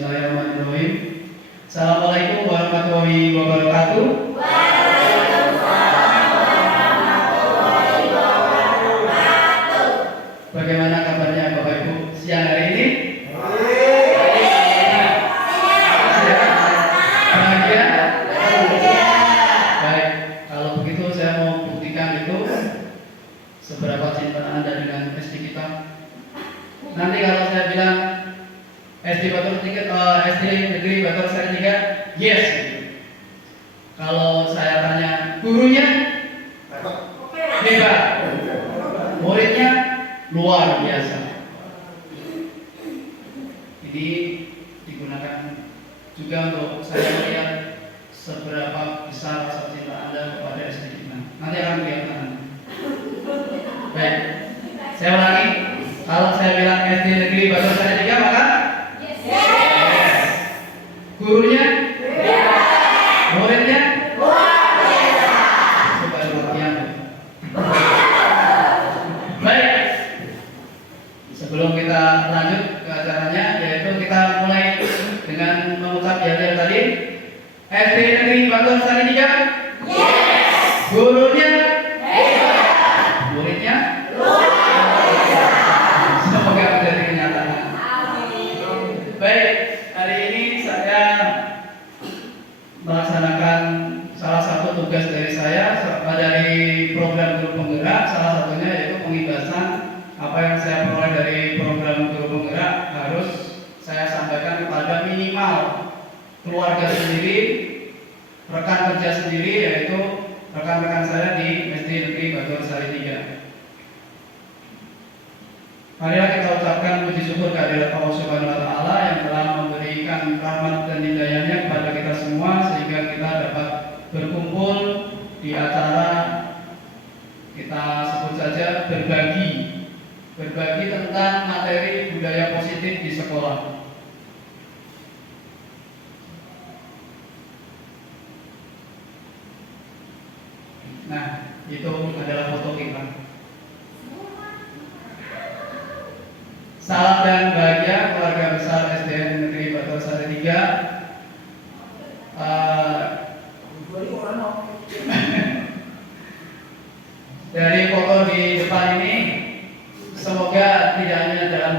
Bismillahirrahmanirrahim. Assalamualaikum warahmatullahi wabarakatuh. Waalaikumsalam warahmatullahi wabarakatuh. Bagaimana kabarnya Bapak Ibu siang hari ini? Bahagia? Baik, kalau begitu saya mau buktikan itu seberapa cinta Anda dengan SD kita. Nanti kalau saya bilang SD Negeri Batur Sari 3, yes. Kalau saya tanya gurunya, hebat. Muridnya luar biasa. Ini digunakan juga untuk saya melihat seberapa besar rasa cinta Anda kepada SD kita. Nanti akan kelihatan. Baik, saya ulangi. Kalau saya bilang SD Negeri Batur Sari 3, maka gurunya, muridnya, coba latihan. Baik, sebelum kita lanjut ke acaranya, yaitu kita mulai dengan mengucap yel-yel tadi. SD Negeri Batur Sari 3, gurunya, muridnya, semoga menjadi kenyataan. Baik, hari ini saya melaksanakan salah satu tugas dari saya dari program guru penggerak. Salah satunya yaitu pengibasan apa yang saya peroleh dari program guru penggerak harus saya sampaikan kepada minimal keluarga sendiri, rekan kerja sendiri, yaitu rekan-rekan saya di SD Negeri Batur Sari 3. Marilah kita ucapkan puji syukur kehadirat Allah Subhanahu wa Ta'ala yang telah memberikan rahmat dan hidayahnya kepada kita semua sehingga kita dapat berkumpul di acara kita sebut saja berbagi tentang materi budaya positif di sekolah. Nah, itu adalah foto kita. Salam dan bahagia keluarga besar SDN Negeri Batur Sari 3. Dari foto di depan ini, semoga tidak hanya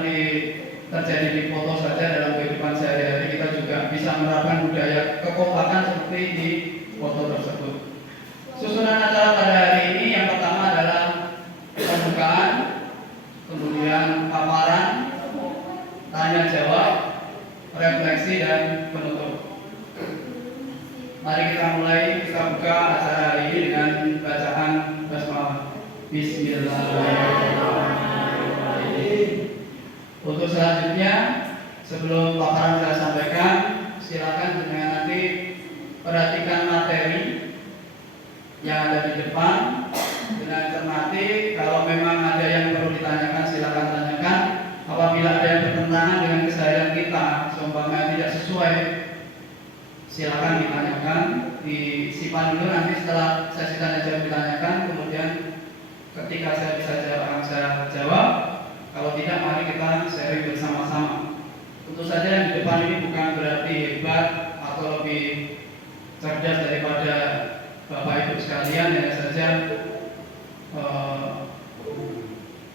terjadi di foto saja, dalam kehidupan sehari-hari kita juga bisa menerapkan budaya kekompakan seperti di foto tersebut. Susunan acara pada hari ini yang pertama adalah pembukaan, kemudian paparan, tanya jawab, refleksi dan penutup. Mari kita mulai, kita buka acara hari ini dengan bacaan basmalah. Bismillahirrahmanirrahim. Untuk selanjutnya, sebelum paparan saya sampaikan, silakan dengan nanti perhatikan materi yang ada di depan dengan cermati. Kalau memang ada yang perlu ditanyakan, silakan tanyakan. Apabila ada yang bertentangan dengan keseharian kita, seumpamanya tidak sesuai, silakan ditanyakan, disimpan dulu, nanti setelah sesi tanya jawab ditanyakan, kemudian ketika saya bisa jawab akan saya jawab. Kalau tidak, mari kita sharing bersama-sama. Tentu saja yang di depan ini bukan berarti hebat atau lebih cerdas daripada Bapak Ibu sekalian, hanya saja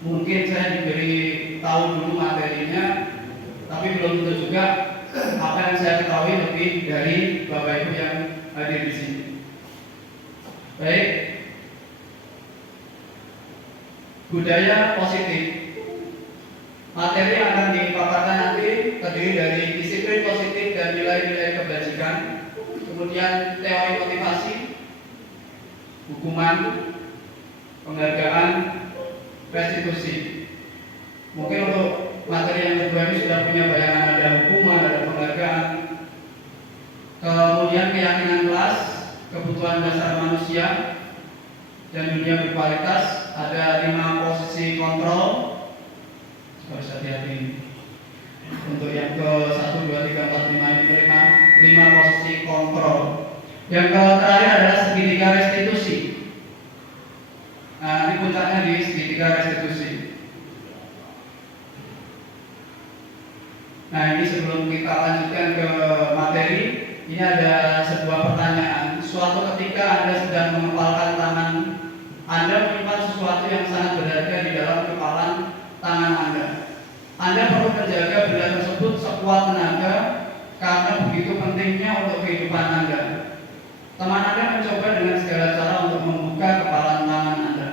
mungkin saya diberi tahu dulu materinya, tapi belum tentu juga apa yang saya ketahui lebih dari Bapak Ibu yang hadir di sini. Baik, budaya positif. Materi yang akan dipaparkan nanti terdiri dari disiplin positif dan nilai-nilai kebajikan, kemudian teori motivasi, hukuman, penghargaan, restitusi. Mungkin untuk materi yang kedua ini sudah punya bayangan, ada hukuman, ada penghargaan. Kemudian keyakinan kelas, kebutuhan dasar manusia, dan dunia berkualitas. Ada 5 posisi kontrol. Harus hati-hati. Untuk yang ke 1, 2, 3, 4, 5 ini 5 posisi kontrol. Yang terakhir adalah segitiga restitusi. Nah, ini puncaknya di 3 segitiga restitusi. Nah, ini sebelum kita lanjutkan ke materi, ini ada sebuah pertanyaan. Suatu ketika Anda sedang mengepalkan tangan, Anda menyimpan sesuatu yang sangat berharga di dalam kepalan tangan Anda. Anda perlu menjaga benda tersebut sekuat tenaga karena begitu pentingnya untuk kehidupan Anda. Teman Anda mencoba dengan segala cara untuk membuka kepalan tangan Anda.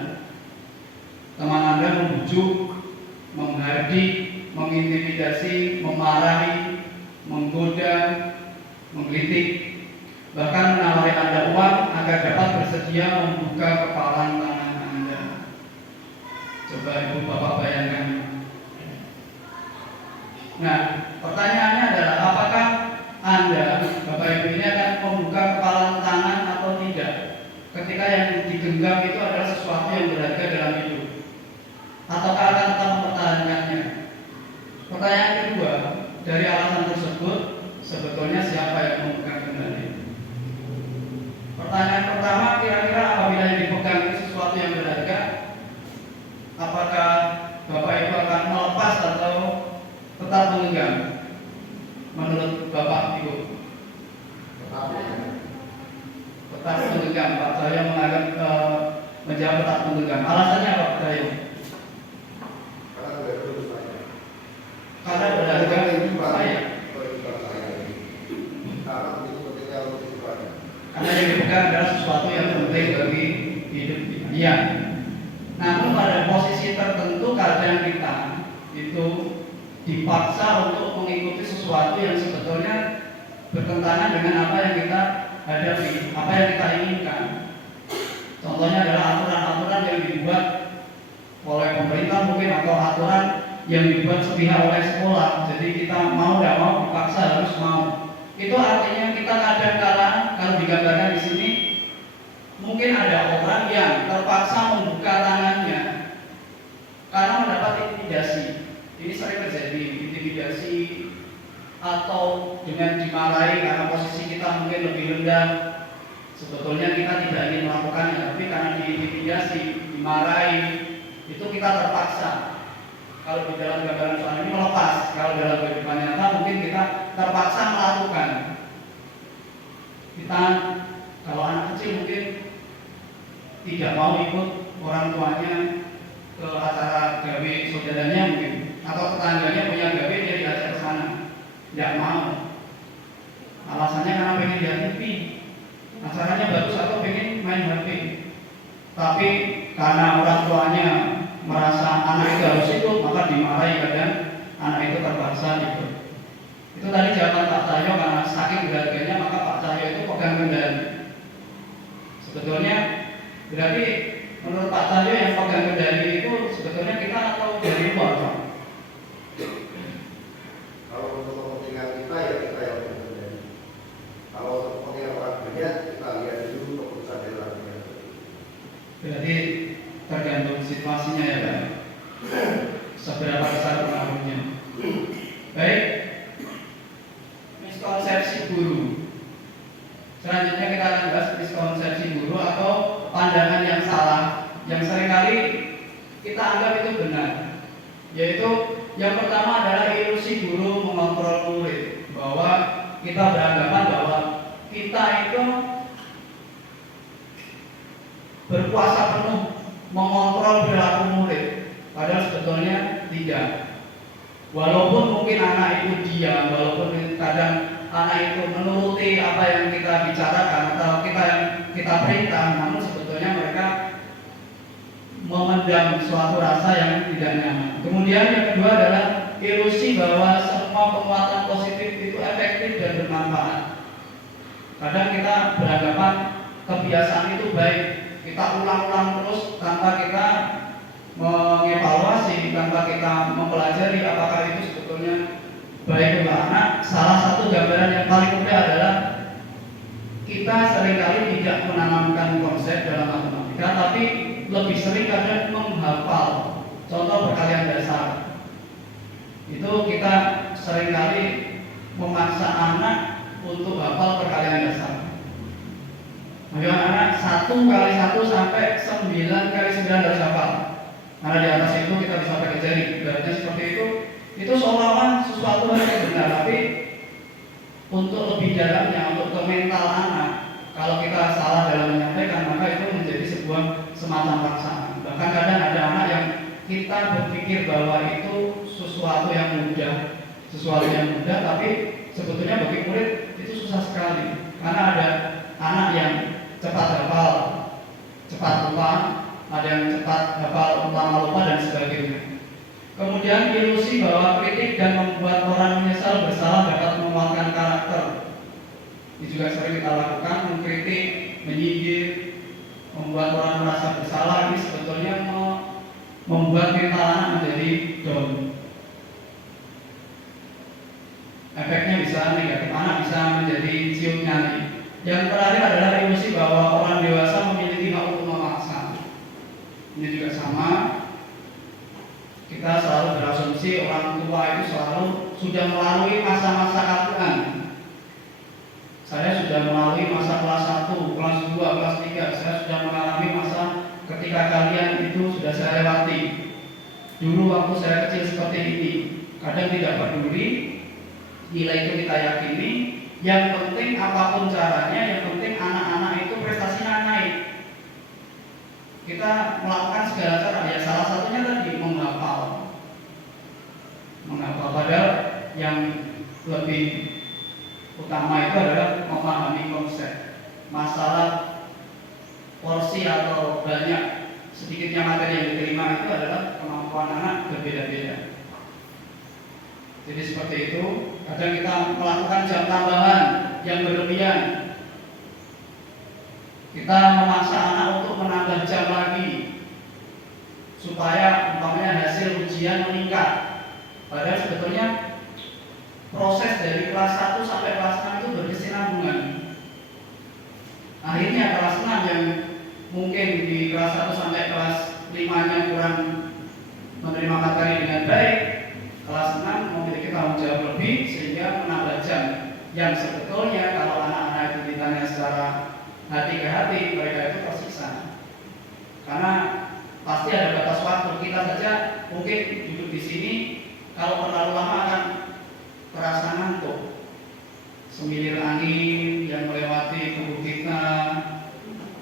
Teman Anda membujuk, menghardik, mengintimidasi, memarahi, menggoda, menggelitik, bahkan menawari Anda uang agar dapat bersedia membuka kepalan tangan Anda. Coba Ibu Bapak bayangkan. Nah, pertanyaannya adalah apakah Anda, Bapak Ibu ini akan membuka kepalan tangan atau tidak ketika yang digenggam itu adalah sesuatu yang berharga dalam hidup, ataukah akan tetap mempertahankannya? Pertanyaan kedua, dari alasan tersebut sebetulnya siapa yang memegang kendali? Pertanyaan pertama, kira-kira apabila yang dipegang itu sesuatu yang berharga, apakah Bapak Ibu akan melepas atau tetap menggenggam? Menurut Bapak Ibu? Tetap menggenggam. Pak Cahyo menganggap menjawab tetap menggenggam. Alasannya apa Pak Cahyo? Karena berharga itu saya. Karena yang dipegang adalah sesuatu yang penting bagi hidup kita. Iya. Namun pada posisi tertentu kadang kita itu dipaksa untuk mengikuti sesuatu yang sebetulnya bertentangan dengan apa yang kita hadapi, apa yang kita inginkan. Contohnya adalah aturan-aturan yang dibuat oleh pemerintah mungkin, atau aturan yang dibuat sepihak oleh sekolah. Jadi kita mau tidak mau dipaksa harus mau. Itu artinya kita kadang-kala, kalau digambarkan di sini, mungkin ada orang yang terpaksa membuka tangannya karena mendapat intimidasi. Ini sering terjadi, intimidasi atau dengan dimarahi karena posisi kita mungkin lebih rendah. Sebetulnya kita tidak ingin melakukannya, tapi karena diintimidasi, dimarahi, itu kita terpaksa. Kalau di dalam gambaran soal ini melepas, kalau dalam kehidupan nyata mungkin kita terpaksa melakukan. Kita kalau anak kecil mungkin tidak mau ikut orang tuanya ke acara gawe saudaranya mungkin, atau tetangganya punya gawe dia diajak ke sana, tidak mau. Alasannya karena pengen lihat TV, acaranya bagus atau pengen main HP. Tapi karena orang tuanya merasa anak itu harus ikut, maka dimarahi, kadang anak itu terpaksa ikut. Itu tadi jawaban Pak Cahyo, karena saking berharganya maka Pak Cahyo itu pegang kendali. Sebetulnya berarti menurut Pak Cahyo yang pegang kendali itu sebetulnya kita atau dari luar Pak? Kalau untuk kepentingan kita ya kita yang pegang kendali. Kalau untuk kepentingan orang banyak kita lihat dulu keputusan dari orang banyak. Berarti tergantung situasinya ya Pak. Seberapa besar pengaruhnya. Baik, miskonsepsi guru. Selanjutnya kita akan bahas miskonsepsi guru atau pandangan yang salah yang seringkali kita anggap itu benar. Yaitu yang pertama adalah ilusi guru mengontrol murid, bahwa kita beranggapan bahwa kita itu berkuasa penuh mengontrol perilaku murid, padahal sebetulnya tidak. Walaupun mungkin anak itu diam, walaupun kadang anak itu menuruti apa yang kita bicarakan atau kita perintah, namun sebetulnya mereka memendam suatu rasa yang tidak nyaman. Kemudian yang kedua adalah ilusi bahwa semua penguatan positif itu efektif dan bermanfaat. Kadang kita beranggapan kebiasaan itu baik, kita ulang-ulang terus tanpa kita mengevaluasi, tanpa kita mempelajari apakah itu sebetulnya baik untuk anak. Salah satu gambaran yang paling mudah adalah kita seringkali tidak menanamkan konsep dalam matematika, tapi lebih sering kadang menghafal contoh perkalian dasar. Itu kita seringkali memaksa anak untuk hafal perkalian dasar. Ayo anak 1 kali 1 sampai 9 kali 9 harus hafal. Karena di atas itu kita bisa pakai jari. Ibaratnya seperti itu seolah-olah sesuatu hal yang benar, tapi untuk lebih dalamnya, untuk ke mental anak, kalau kita salah dalam menyampaikan, maka itu menjadi sebuah semacam paksaan. Bahkan kadang ada anak yang kita berpikir bahwa itu sesuatu yang mudah, tapi sebetulnya bagi murid itu susah sekali. Karena ada anak yang cepat hafal, cepat lupa, ada yang cepat hafal, lama lupa dan sebagainya. Kemudian ilusi bahwa kritik dan membuat orang menyesal bersalah dapat menguatkan karakter. Ini juga sering kita lakukan, mengkritik, menyindir, membuat orang merasa bersalah. Ini sebetulnya membuat mental anak menjadi down. Efeknya bisa negatif, anak bisa menjadi ciut nyali. Yang terakhir adalah ilusi bahwa orang dewasa memiliki hak untuk memaksa. Ini juga sama. Kita selalu berasumsi orang tua itu selalu sudah melalui masa-masa kakuan. Saya sudah melalui masa kelas 1, kelas 2, kelas 3. Saya sudah mengalami masa ketika kalian itu sudah saya lewati. Dulu waktu saya kecil seperti ini. Kadang tidak peduli, nilai itu kita yakini. Yang penting apapun caranya, yang penting anak-anak itu prestasinya naik. Kita melakukan segala cara, ya salah satunya tadi menghafal. Padahal yang lebih utama itu adalah memahami konsep. Masalah porsi atau banyak sedikitnya materi yang diterima itu adalah kemampuan anak berbeda-beda. Jadi seperti itu. Kadang kita melakukan jam tambahan yang berlebihan. Kita memaksa anak untuk menambah jam lagi supaya umpamanya hasil ujian meningkat. Padahal sebetulnya proses dari kelas 1 sampai kelas 6 itu berkesinambungan. Akhirnya kelas 6 yang mungkin di kelas 1 sampai kelas 5-nya kurang menerima materi dengan baik, kelas 6 memiliki tanggung jawab lebih sehingga menambah jam. Yang sebetulnya kalau anak-anak itu ditanya secara hati ke hati, mereka itu tersiksa. Karena pasti ada batas waktu. Kita saja mungkin duduk di sini, kalau terlalu lama akan terasa ngantuk. Semilir angin yang melewati tubuh kita,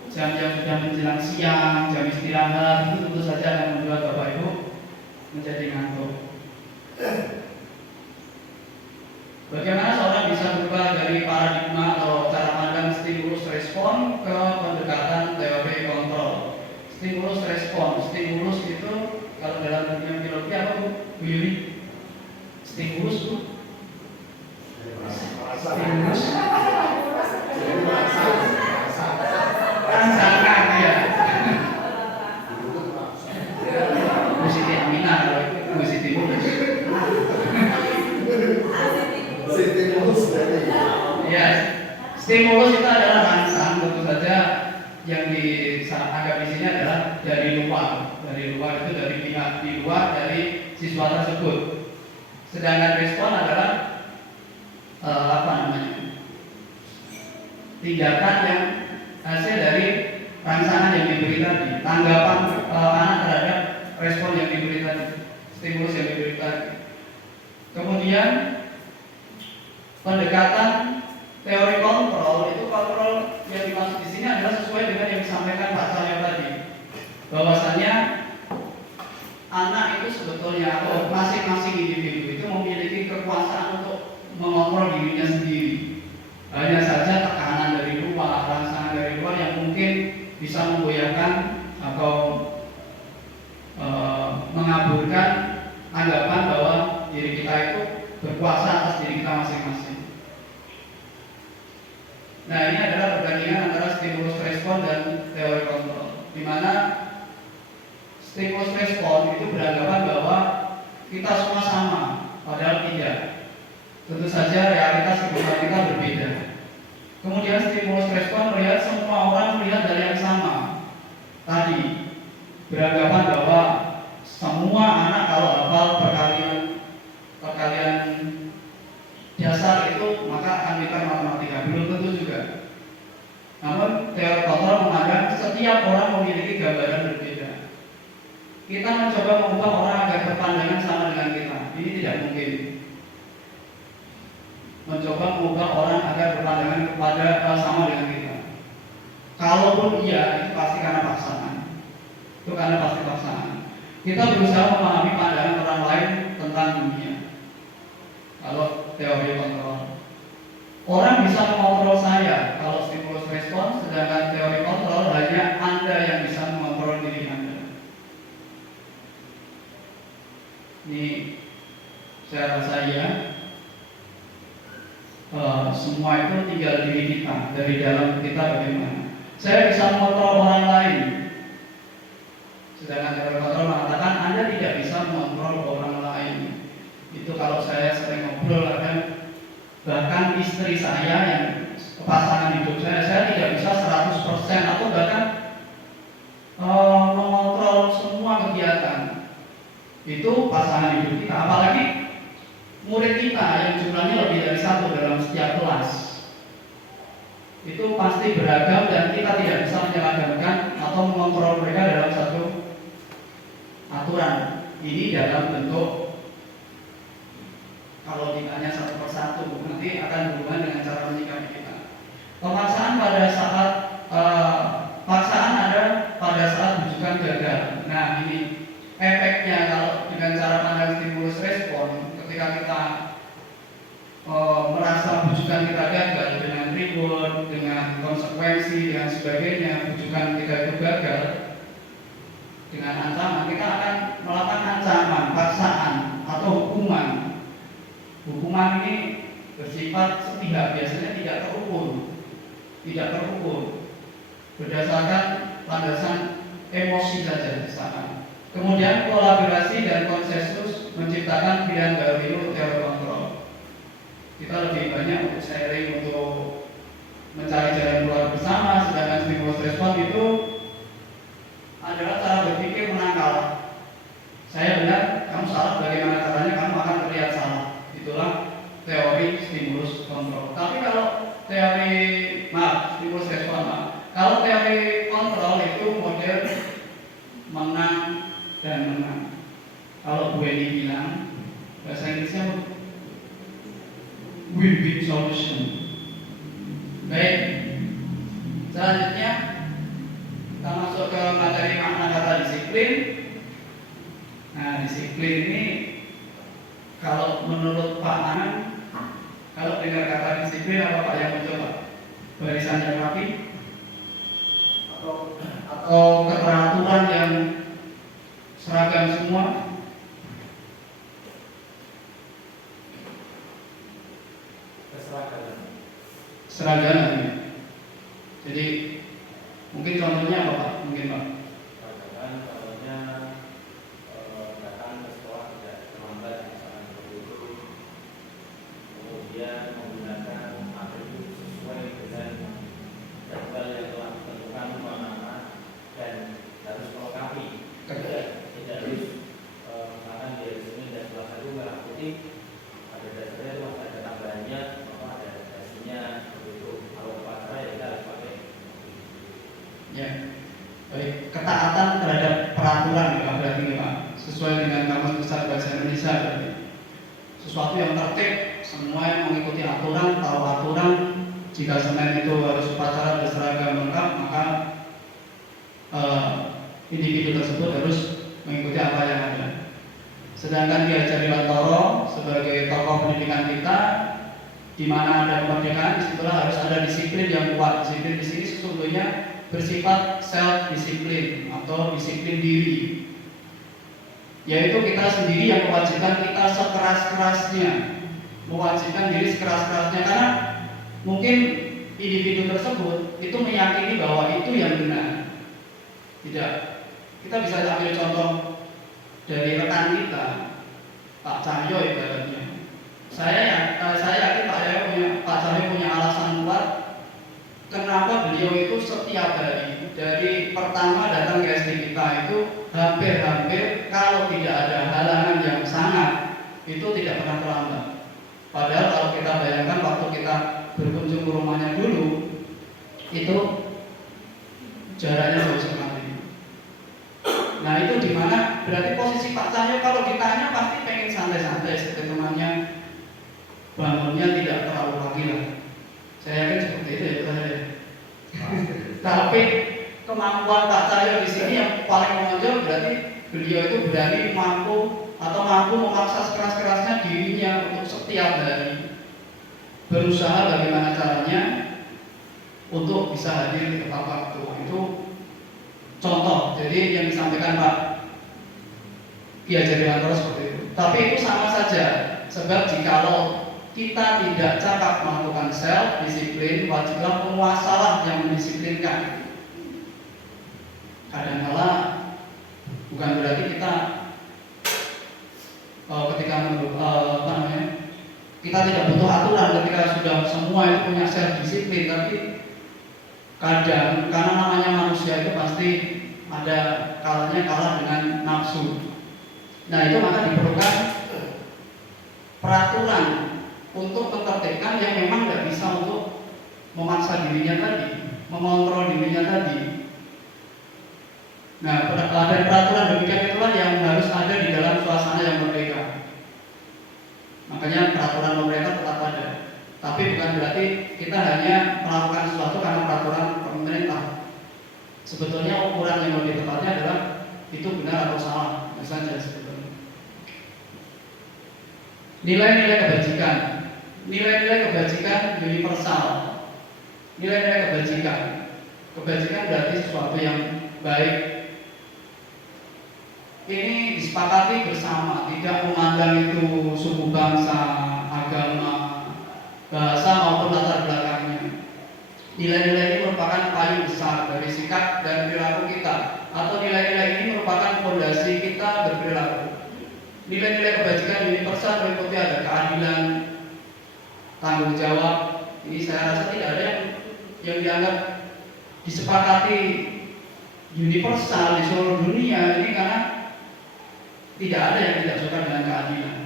jam-jam sudah menjelang siang, jam istirahat, itu tentu saja akan membuat Bapak Ibu menjadi ngantuk. Bagaimana seorang bisa berubah dari paradigma atau cara pandang stimulus respon ke pendekatan teori kontrol? Stimulus respon, stimulus itu kalau dalam dunia biologi apa Bu Yuri? Stimulus Bu? Stimulus rangsangkan ya. Bu Siti Aminah kalau itu Bu Stimulus. Ya, stimulus itu adalah rangsang, tentu saja yang dianggap di sini adalah dari luar. Dari luar itu dari pihak di luar dari siswa tersebut. Sedangkan respon adalah tindakan yang hasil dari rangsangan yang diberi tadi, tanggapan anak terhadap respon yang diberi tadi, stimulus yang diberi tadi. Kemudian pendekatan teori kontrol itu kontrol yang dimaksud di sini adalah sesuai dengan yang disampaikan Pak Cahyo tadi, bahwasannya anak itu sebetulnya atau masing-masing individu itu memiliki kekuasaan untuk mengontrol dirinya sendiri. Hanya saja tekanan dari luar, rangsangan dari luar yang mungkin bisa memgoyahkan atau mengaburkan anggapan bahwa diri kita itu berkuasa atas diri kita masing-masing. Nah, ini adalah perbandingan antara stimulus respon dan teori kontrol, di mana stimulus respon itu beranggapan bahwa kita semua sama, padahal tidak. Tentu saja realitas kehidupan kita berbeda. Kemudian stimulus respon melihat semua orang melihat dari yang sama. Tadi beranggapan bahwa semua anak kalau hafal perkalian dasar itu maka akan pintar matematika. Belum tentu juga. Namun teori kontrol memandang setiap orang memiliki gambaran berbeda. Kita mencoba mengubah orang agar berpandangan sama dengan kita. Ini tidak mungkin. mencoba mengubah orang agar berpandangan kepada sama dengan kita. Kalaupun iya, itu pasti karena paksaan. Itu karena pasti paksaan. Kita berusaha memahami pandangan orang lain tentang dunia. Kalau teori kontrol, orang bisa mengontrol saya kalau stimulus respon, sedangkan teori kontrol hanya Anda yang bisa mengontrol diri Anda. Ini saya rasa ya, semua itu tinggal diri kita, dari dalam kita bagaimana. Saya bisa mengontrol orang lain, sedangkan teori kontrol mengatakan Anda tidak bisa mengontrol orang lain. Itu kalau saya sering ngobrol kan, bahkan istri saya yang pasangan hidup saya tidak bisa 100% atau bahkan mengontrol semua kegiatan. Itu pasangan hidup kita, apalagi murid kita yang jumlahnya lebih dari 1 dalam setiap kelas. Itu pasti beragam dan kita tidak bisa menyeragamkan atau mengontrol mereka dalam satu aturan. Ini dalam bentuk, kalau ditanya satu persatu, nanti akan berhubungan dengan cara menyikapi kita. Pemaksaan pada saat paksaan ada pada saat bujukan gagal. Nah, ini efeknya kalau dengan cara pandang stimulus respon, ketika kita merasa bujukan kita gagal dengan reward, dengan konsekuensi, dengan sebagainya, bujukan kita itu gagal dengan ancaman, kita akan melakukan ancaman, paksaan atau hukuman. Hukuman ini bersifat sepihak, biasanya tidak terukur, berdasarkan landasan emosi saja di sana. Kemudian kolaborasi dan konsensus menciptakan pilihan baru ini untuk teori kontrol. Kita lebih banyak untuk sharing, untuk mencari jalan keluar bersama, sedangkan stimulus respon itu adalah cara berpikir menang kalah. Saya benar, kamu salah, bagaimana caranya kamu akan terlihat salah. Itulah teori stimulus kontrol. Tapi kalau stimulus respon, kalau teori kontrol itu model menang dan menang. Kalau Bu Eni bilang, bahasa Inggrisnya win-win solution. Baik, selanjutnya kita masuk ke materi makna kata disiplin. Nah, disiplin ini kalau menurut Pak Anang, kalau dengar kata disiplin apa Pak yang mencoba? Barisan yang rapi atau keteraturan yang seragam semua? Seragam. Jadi mungkin contohnya apa Pak? Mungkin Pak. Contohnya datang ke sekolah tidak terlambat, misalkan seperti itu. Kemudian menggunakan atribut sesuai dengan jadwal yang telah ditentukan umpama dan harus melengkapi. Tidak harus misalkan di sini ada sebelah satu merah putih, ada dasarnya itu ada tambahannya, ada dasinya begitu. Kalau pasar ya kita harus pakai. Ya, baik. Ketaatan terhadap peraturan ya berarti ini Pak, sesuai dengan Kamus Besar Bahasa Indonesia berarti. Sesuatu yang tertib, semua yang mengikuti aturan, tahu aturan. Jika Senin itu harus upacara berseragam lengkap, maka individu tersebut harus mengikuti apa yang ada. Sedangkan Ki Hajar Dewantara sebagai tokoh pendidikan kita, di mana ada kemerdekaan, disitulah harus ada disiplin yang kuat. Disiplin di sini sesungguhnya bersifat self disiplin atau disiplin diri, yaitu kita sendiri yang mewajibkan kita sekeras-kerasnya, mewajibkan diri sekeras-kerasnya, karena mungkin individu tersebut itu meyakini bahwa itu yang benar. Tidak. Kita bisa ambil contoh dari rekan kita, Pak Cahyo ibaratnya. Saya yakin Pak Cahyo punya alasan kuat kenapa beliau itu setiap hari dari pertama datang ke SD kita itu hampir kalau tidak ada halangan yang sangat itu tidak pernah terlambat. Padahal kalau kita bayangkan waktu kita berkunjung ke rumahnya dulu itu jaraknya jauh sekali. Nah itu dimana berarti posisi Pak Cahyo kalau ditanya pasti pengen santai-santai, seperti temannya bangunnya tidak terlalu Tapi kemampuan Pak Cahyo di sini yang paling menonjol berarti beliau itu berani mampu memaksa sekeras-kerasnya dirinya untuk setiap hari berusaha bagaimana caranya untuk bisa hadir tepat waktu. Itu contoh. Jadi yang disampaikan Pak Ki Hajar Dewantara seperti itu. Tapi itu sama saja, sebab jikalau kita tidak cakap melakukan self disiplin, wajiblah penguasalah yang mendisiplinkan. Kadang-kala bukan berarti kita ketika kita tidak butuh aturan ketika sudah semua itu punya self disiplin, tapi kadang karena namanya manusia itu pasti ada kalanya kalah dengan nafsu. Nah itu maka diperlukan peraturan untuk menertibkan yang memang tidak bisa untuk memaksa dirinya tadi, mengontrol dirinya tadi. Nah, dan peraturan demikian itulah yang harus ada di dalam suasana yang merdeka. Makanya peraturan pemerintah tetap ada. Tapi bukan berarti kita hanya melakukan sesuatu karena peraturan pemerintah. Sebetulnya ukuran yang lebih tepatnya adalah itu benar atau salah, itu saja sebetulnya. Nilai-nilai kebajikan. Nilai-nilai kebajikan universal. Nilai-nilai kebajikan. Kebajikan berarti sesuatu yang baik. Ini disepakati bersama, tidak memandang itu suku bangsa, agama, bahasa maupun latar belakangnya. Nilai-nilai ini merupakan payung besar dari sikap dan perilaku kita, atau nilai-nilai ini merupakan fondasi kita berperilaku. Nilai-nilai kebajikan universal meliputi ada keadilan, tanggung jawab. Ini saya rasa tidak ada yang dianggap disepakati universal di seluruh dunia ini, karena tidak ada yang tidak suka dengan keadilan.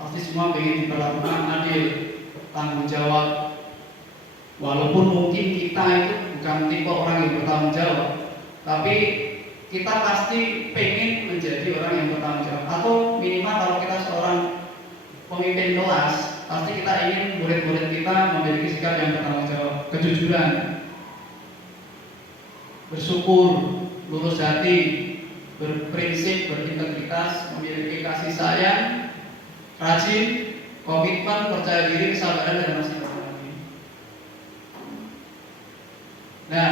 Pasti semua ingin diperlakukan adil, tanggung jawab. Walaupun mungkin kita itu bukan tipe orang yang bertanggung jawab, tapi kita pasti pengen menjadi orang yang bertanggung jawab. Atau minimal kalau kita seorang pemimpin kelas, pasti kita ingin murid-murid kita memiliki sikap yang bertanggung jawab, kejujuran, bersyukur, lurus hati, berprinsip, berintegritas, memiliki kasih sayang, rajin, komitmen, percaya diri, kesabaran, dan masih banyak lagi. Nah,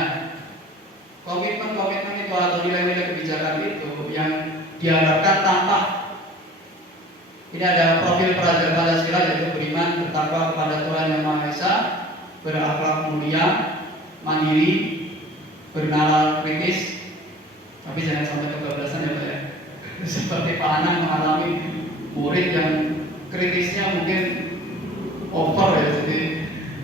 komitmen itu atau nilai-nilai kebijakan itu yang diharapkan tampak. Ini ada profil pelajar Pancasila, yaitu beriman, bertakwa kepada Tuhan Yang Maha Esa, berakhlak mulia, mandiri, bernalar kritis. Tapi jangan sampai kebablasan ya Pak ya. Seperti Pak Anang mengalami murid yang kritisnya mungkin over ya. Jadi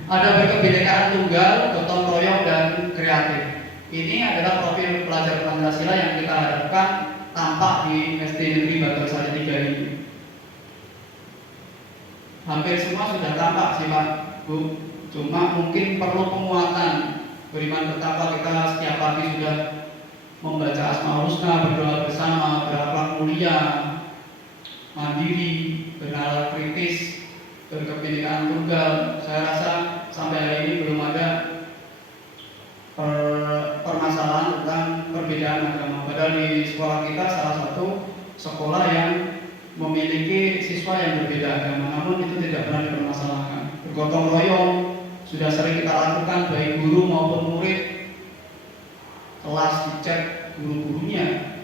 ada berkebinekaan tunggal, gotong royong, dan kreatif. Ini adalah profil pelajar Pancasila yang kita harapkan tampak di SD Negeri Batur Salatiga ini. Hampir semua sudah tampak sih Pak Bu. Cuma mungkin perlu penguatan. Beriman bertakwa kita setiap pagi sudah membaca Asmaul Husna, berdoa bersama, berakhlak mulia, mandiri, bernalar kritis, berkebinekaan tunggal. Saya rasa sampai hari ini belum ada permasalahan tentang perbedaan agama. Padahal di sekolah kita salah satu sekolah yang memiliki siswa yang berbeda agama, namun itu tidak pernah dipermasalahkan. Bergotong royong sudah sering kita lakukan, baik guru maupun murid. Kelas dicek guru-gurunya,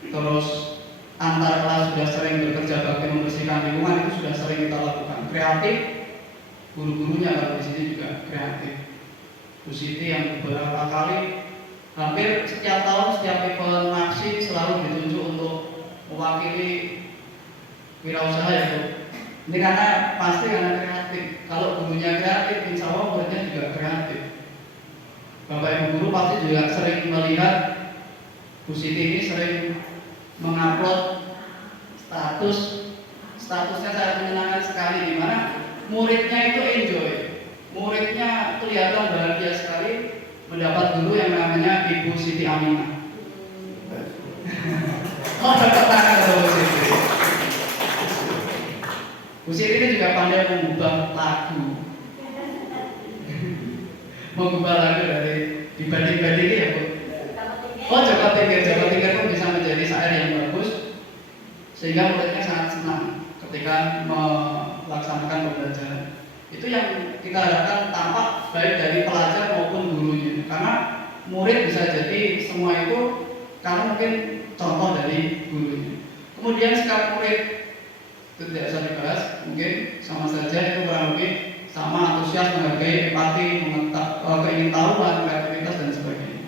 terus antar kelas sudah sering bekerja bakti membersihkan lingkungan, itu sudah sering kita lakukan. Kreatif, guru-gurunya kalau di sini juga kreatif. Bu Siti yang beberapa kali, hampir setiap tahun, setiap event aksi selalu ditunjuk untuk mewakili wirausaha ya Bu. Ini karena pasti karena kreatif. Kalau gurunya kreatif, insya Allah muridnya juga kreatif. Bapak Ibu guru pasti juga sering melihat Bu Siti ini sering mengupload statusnya sangat menyenangkan sekali, di mana muridnya itu enjoy, muridnya kelihatan bahagia sekali mendapat guru yang namanya Ibu Siti Aminah. Oh, dapat tangan dari Bu Siti. Bu Siti ini juga pandai mengubah lagu. Mengubah lagu dari Dibanding-bandingin ya Bu. Oh Joko Tingkir pun bisa menjadi syair yang bagus sehingga muridnya sangat senang ketika melaksanakan pembelajaran. Itu yang kita harapkan tampak baik dari pelajar maupun gurunya, karena murid bisa jadi semua itu karena mungkin contoh dari gurunya. Kemudian sikap murid itu tidak bisa dibahas, mungkin sama saja itu kurang lebih sama, antusias, menghargai, empati, keingintahuan, kreativitas dan sebagainya.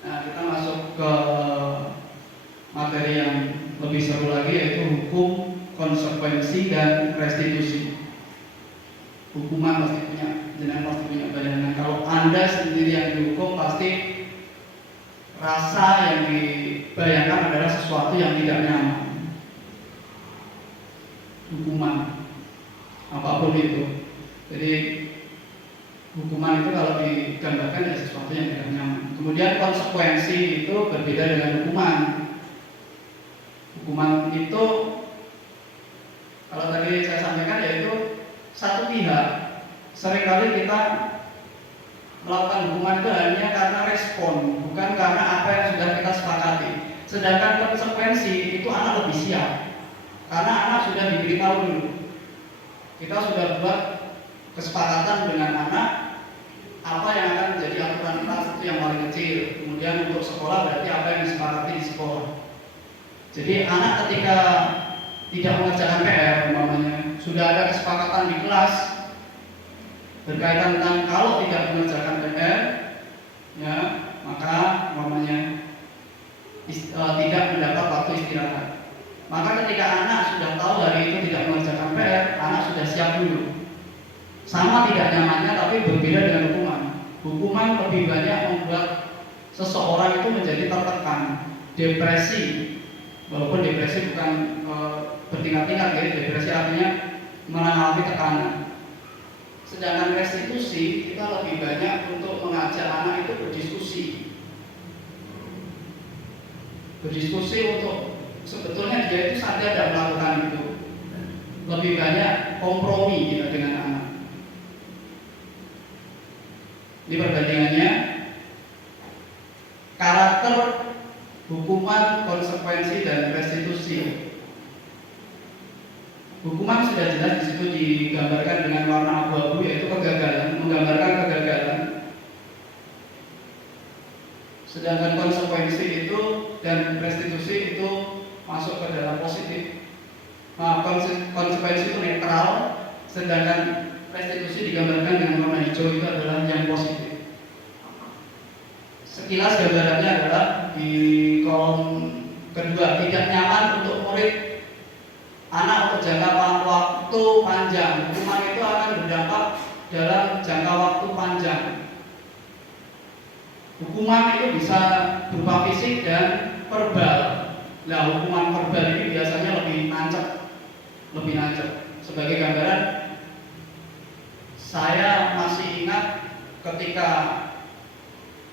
Nah, kita masuk ke materi yang lebih seru lagi, yaitu hukum, konsekuensi, dan restitusi. Hukuman pasti punya, jenengan pasti punya bayangan. Kalau Anda sendiri yang dihukum, pasti rasa yang dibayangkan adalah sesuatu yang tidak nyaman. Hukuman, apapun itu. Jadi hukuman itu kalau digambarkan ya sesuatu yang tidak nyaman. Kemudian konsekuensi itu berbeda dengan hukuman. Hukuman itu kalau tadi saya sampaikan yaitu satu pihak. Seringkali kita melakukan hukuman itu hanya karena respon, bukan karena apa yang sudah kita sepakati. Sedangkan konsekuensi itu anak lebih siap, karena anak sudah diberitahu dulu. Kita sudah buat kesepakatan dengan anak apa yang akan menjadi aturan kelas itu yang paling kecil. Kemudian untuk sekolah berarti apa yang disepakati di sekolah. Jadi anak ketika tidak mengerjakan PR umpamanya, sudah ada kesepakatan di kelas berkaitan tentang kalau tidak mengerjakan PR, ya maka umpamanya tidak mendapat waktu istirahat. Maka ketika anak sudah tahu hari itu tidak mengerjakan PR, anak sudah siap dulu. Sama tidak nyamannya, tapi berbeda dengan hukuman. Hukuman lebih banyak membuat seseorang itu menjadi tertekan, depresi. Walaupun depresi bukan bertingkat-tingkat, ya. Depresi artinya mengalami tekanan. Sedangkan restitusi kita lebih banyak untuk mengajak anak itu berdiskusi untuk sebetulnya dia itu sadar dan melakukan itu. Lebih banyak kompromi kita dengan anak. Ini perbandingannya karakter hukuman, konsekuensi, dan restitusi. Hukuman sudah jelas di situ digambarkan dengan warna abu-abu, yaitu kegagalan, menggambarkan kegagalan. Sedangkan konsekuensi itu dan restitusi itu masuk ke dalam positif. Nah, konsekuensi itu netral, sedangkan restitusi digambarkan dengan warna hijau itu adalah yang positif. Sekilas gambarannya adalah di kolom kedua, tidak nyaman untuk murid anak untuk jangka waktu panjang. Hukuman itu akan berdampak dalam jangka waktu panjang. Hukuman itu bisa berupa fisik dan verbal. Nah, hukuman verbal ini biasanya lebih nancep. Sebagai gambaran, saya masih ingat ketika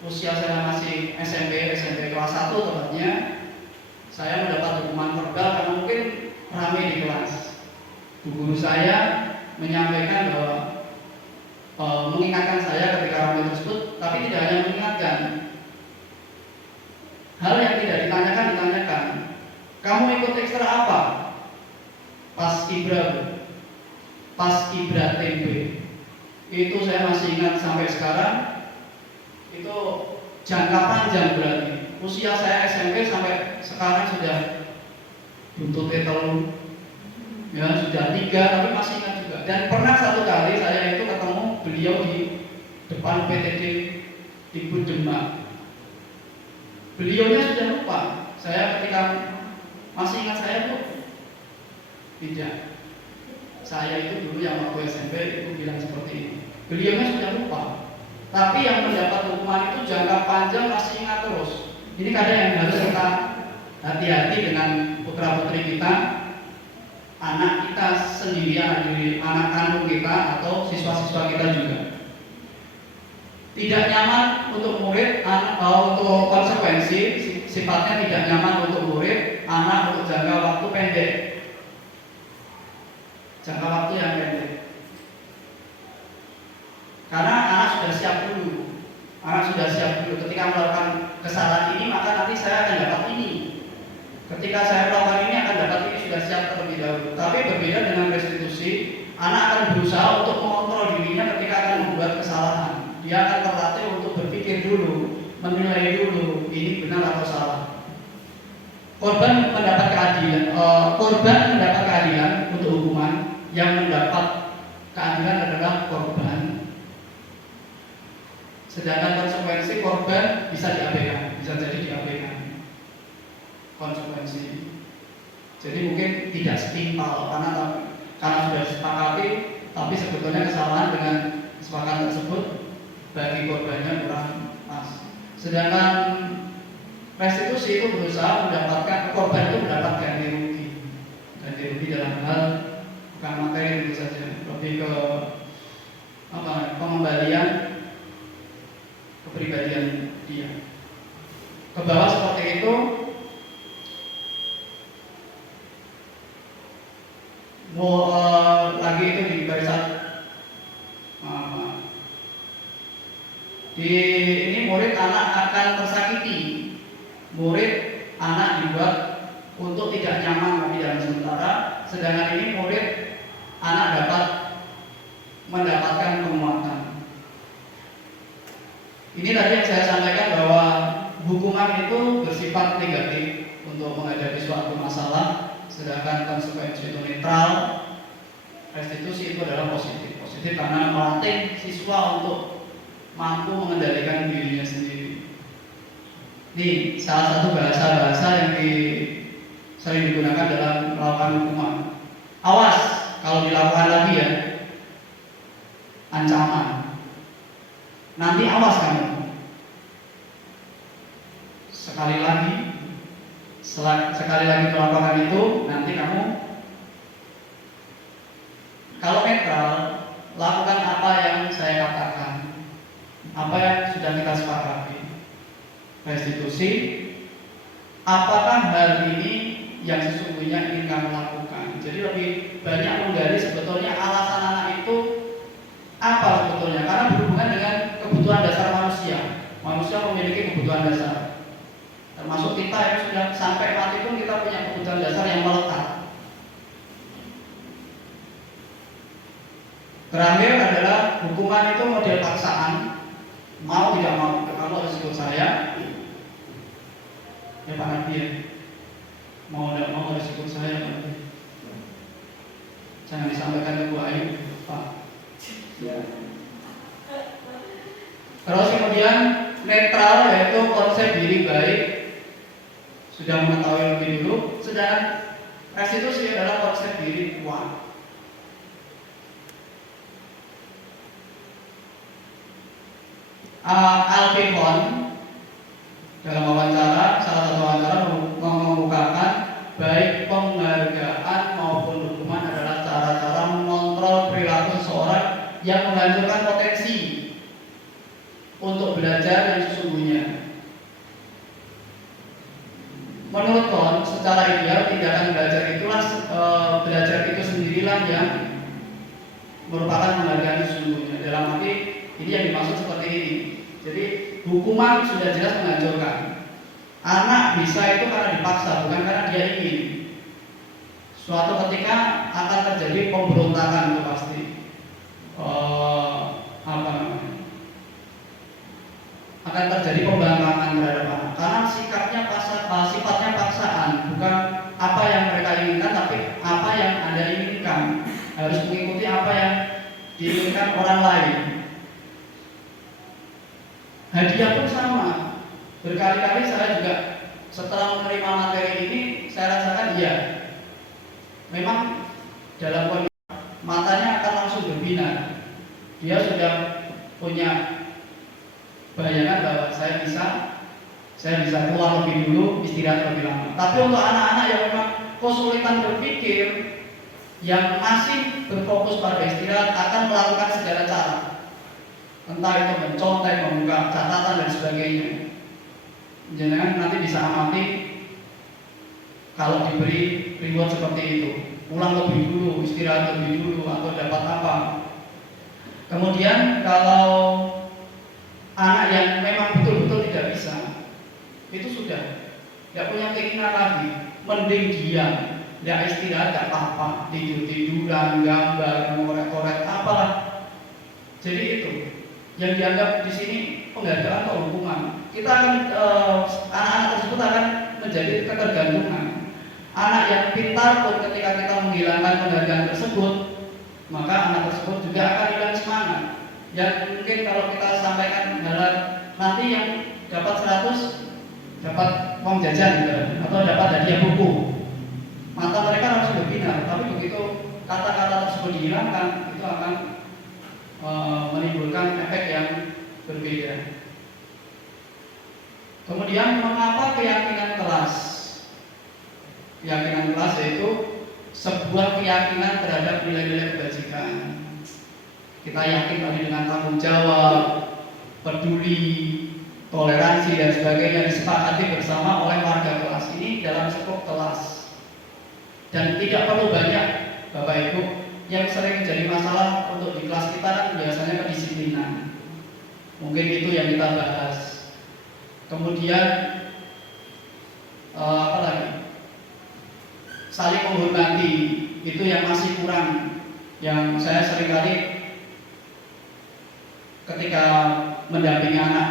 usia saya masih SMP kelas 1 tepatnya, saya mendapat hukuman verbal karena mungkin ramai di kelas. Guru saya menyampaikan bahwa mengingatkan saya ketika ramai tersebut, tapi tidak hanya mengingatkan. Hal yang tidak ditanyakan. Kamu ikut ekstra apa? Pas Ibra tempe. Itu saya masih ingat sampai sekarang. Itu jangka panjang berarti. Usia saya SMP sampai sekarang sudah buntut telur, ya sudah 3, tapi masih ingat juga. Dan pernah satu kali saya itu ketemu beliau di depan PTD di Demak. Beliaunya sudah lupa. Saya ketika masih ingat saya tuh tidak. Saya itu dulu yang waktu SMP itu bilang seperti ini. Beliaunya sudah lupa. Tapi yang mendapat hukuman itu jangka panjang masih ingat terus. Ini kadang yang harus kita hati-hati dengan putra-putri kita, anak kita sendiri, anak kandung kita atau siswa-siswa kita juga. Tidak nyaman untuk murid, untuk konsekuensi, sifatnya tidak nyaman untuk murid, anak untuk jangka waktu pendek. Jangka waktu yang pendek. Karena anak sudah siap dulu sudah siap dulu. Ketika melakukan kesalahan ini, maka nanti saya akan dapat ini. Ketika saya melakukan ini akan dapat ini, sudah siap terlebih dahulu. Tapi berbeda dengan restitusi, anak akan berusaha untuk mengontrol dirinya ketika akan membuat kesalahan. Dia akan terlatih untuk berpikir dulu, menilai dulu ini benar atau salah. Korban mendapat keadilan untuk hukuman. Yang mendapat keadilan adalah korban. Sedangkan konsekuensi korban bisa diabaikan, bisa jadi diabaikan konsekuensi. Jadi mungkin tidak setimpal karena sudah disepakati, tapi sebetulnya kesalahan dengan kesepakatan tersebut bagi korbannya kurang pas. Sedangkan restitusi itu berusaha mendapatkan, korban itu mendapatkan ganti rugi dalam hal bukan materi itu saja, lebih ke pengembalian kepribadian dia. Ke bawah seperti itu, lagi itu di barisan di ini murid anak akan tersakiti. Murid anak dibuat untuk tidak nyaman bagi dalam sementara, sedangkan ini murid anak dapat mendapatkan penguatan. Ini tadi yang saya sampaikan bahwa hukuman itu bersifat negatif untuk menghadapi suatu masalah, sedangkan konsekuensi itu netral. Restitusi itu adalah positif. Positif karena melatih siswa untuk mampu mengendalikan dirinya sendiri. Ini salah satu bahasa yang sering digunakan dalam melakukan hukuman. Awas kalau dilakukan lagi ya, ancaman. Nanti awas kamu. Sekali lagi melakukan itu, nanti kamu. Kalau netral, lakukan apa yang saya katakan, apa yang sudah kita sepakati. Restitusi, apakah hal ini yang sesungguhnya ingin kamu lakukan? Jadi lebih banyak menggali sebetulnya alasan anak itu apa sebetulnya, karena berhubungan dengan kebutuhan dasar manusia. Manusia memiliki kebutuhan dasar, termasuk kita yang sudah sampai mati pun kita punya kebutuhan dasar yang melekat. Terakhir adalah hukuman itu model paksaan, mau tidak mau, kamu harus ikut saya. Ya Pak Nabi ya, mau tidak mau harus ikut saya Pak Nabi. Jangan disampaikan ke Bu Ayu Pak. Terus kemudian netral, yaitu konsep diri baik, sudah mengetahui lebih dulu. Sedangkan restitusi adalah konsep diri kuat. Alfihon dalam wawancara, salah satu wawancara mengemukakan baik penghargaan maupun hukuman adalah cara-cara mengontrol perilaku seseorang yang menghancurkan potensi untuk belajar yang sesungguhnya. Menurut Kohn, secara ideal tindakan belajar itu sendirilah yang merupakan penghargaan sesungguhnya. Dalam arti ini yang dimaksud seperti ini. Jadi hukuman sudah jelas menghancurkan. Anak bisa itu karena dipaksa, bukan karena dia ingin. Suatu ketika akan terjadi pemberontakan itu pasti. Akan terjadi pembangkangan terhadap anak karena sifatnya paksaan, bukan apa yang mereka inginkan, tapi apa yang Anda inginkan. Harus mengikuti apa yang diinginkan orang lain. Hadiah pun sama. Berkali-kali saya juga setelah menerima materi ini, saya rasakan iya, memang dalam kondisi matanya akan langsung berbinar. Dia sudah punya bayangan bahwa saya bisa keluar lebih dulu, istirahat lebih lama. Tapi untuk anak-anak yang memang kesulitan berpikir, yang masih berfokus pada istirahat, akan melakukan segala cara. Entah itu mencontek, membuka catatan dan sebagainya. Jangan nanti bisa amati kalau diberi reward seperti itu. Pulang lebih dulu, istirahat lebih dulu, atau dapat apa. Kemudian kalau anak yang memang nggak punya keinginan lagi, mending diam, nggak istirahat, nggak apa-apa, tidur-tiduran, gambar, ngorek-ngorek, apalah. Jadi itu yang dianggap di sini penghargaan atau hukuman. Kita akan anak-anak tersebut akan menjadi ketergantungan. Anak yang pintar pun ketika kita menghilangkan penghargaan tersebut, maka anak tersebut juga akan hilang semangat. Yang mungkin kalau kita sampaikan adalah nanti yang dapat 100 dapat uang jajan gitu, atau dapat hadiah buku. Mata mereka harus berbinar, tapi begitu kata-kata tersebut dihilangkan, itu akan menimbulkan efek yang berbeda. Kemudian mengapa keyakinan kelas? Keyakinan kelas yaitu sebuah keyakinan terhadap nilai-nilai kebajikan. Kita yakin tadi dengan tanggung jawab, peduli, toleransi dan sebagainya disepakati bersama oleh warga kelas ini dalam skop kelas. Dan tidak perlu banyak Bapak Ibu, yang sering menjadi masalah untuk di kelas kita kan biasanya kedisiplinan. Mungkin itu yang kita bahas. Kemudian apa lagi? Saling menghormati, itu yang masih kurang. Yang saya seringkali ketika mendampingi anak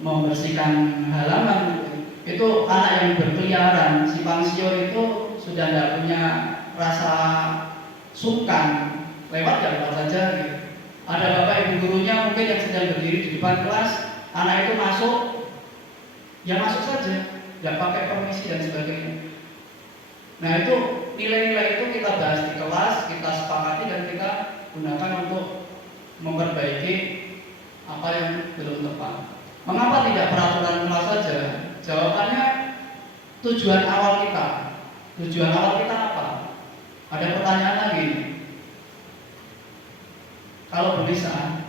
membersihkan halaman, itu anak yang berkeliaran, simpang siur itu sudah tidak punya rasa sungkan, lewat ya lewat saja gitu. Ada bapak ibu gurunya mungkin yang sedang berdiri di depan kelas, anak itu masuk, ya masuk saja, tidak pakai permisi dan sebagainya. Nah itu nilai-nilai itu kita bahas di kelas, kita sepakati dan kita gunakan untuk memperbaiki apa yang belum tepat. Mengapa tidak peraturan kelas saja? Jawabannya tujuan awal kita. Tujuan awal kita apa? Ada pertanyaan lagi. Kalau bisa,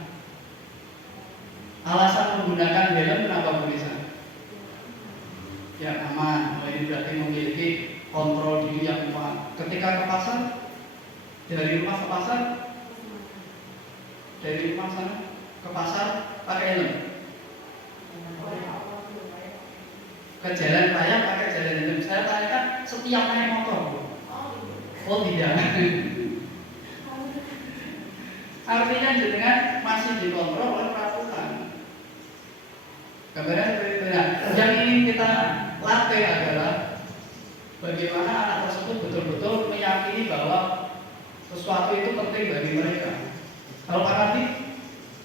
alasan menggunakan helm kenapa bisa? Ya aman. Ini berarti memiliki kontrol diri yang kuat. Ketika ke pasar, dari rumah ke pasar, dari rumah sana ke pasar pakai helm. Ke jalan raya pakai jalan helm. Saya tanyakan setiap naik motor. Oh tidak. Artinya dengan masih dikontrol oleh peraturan. Gambarnya seperti itu. Nah, yang ingin kita latih adalah bagaimana anak tersebut betul-betul meyakini bahwa sesuatu itu penting bagi mereka. Kalau Pak Nardi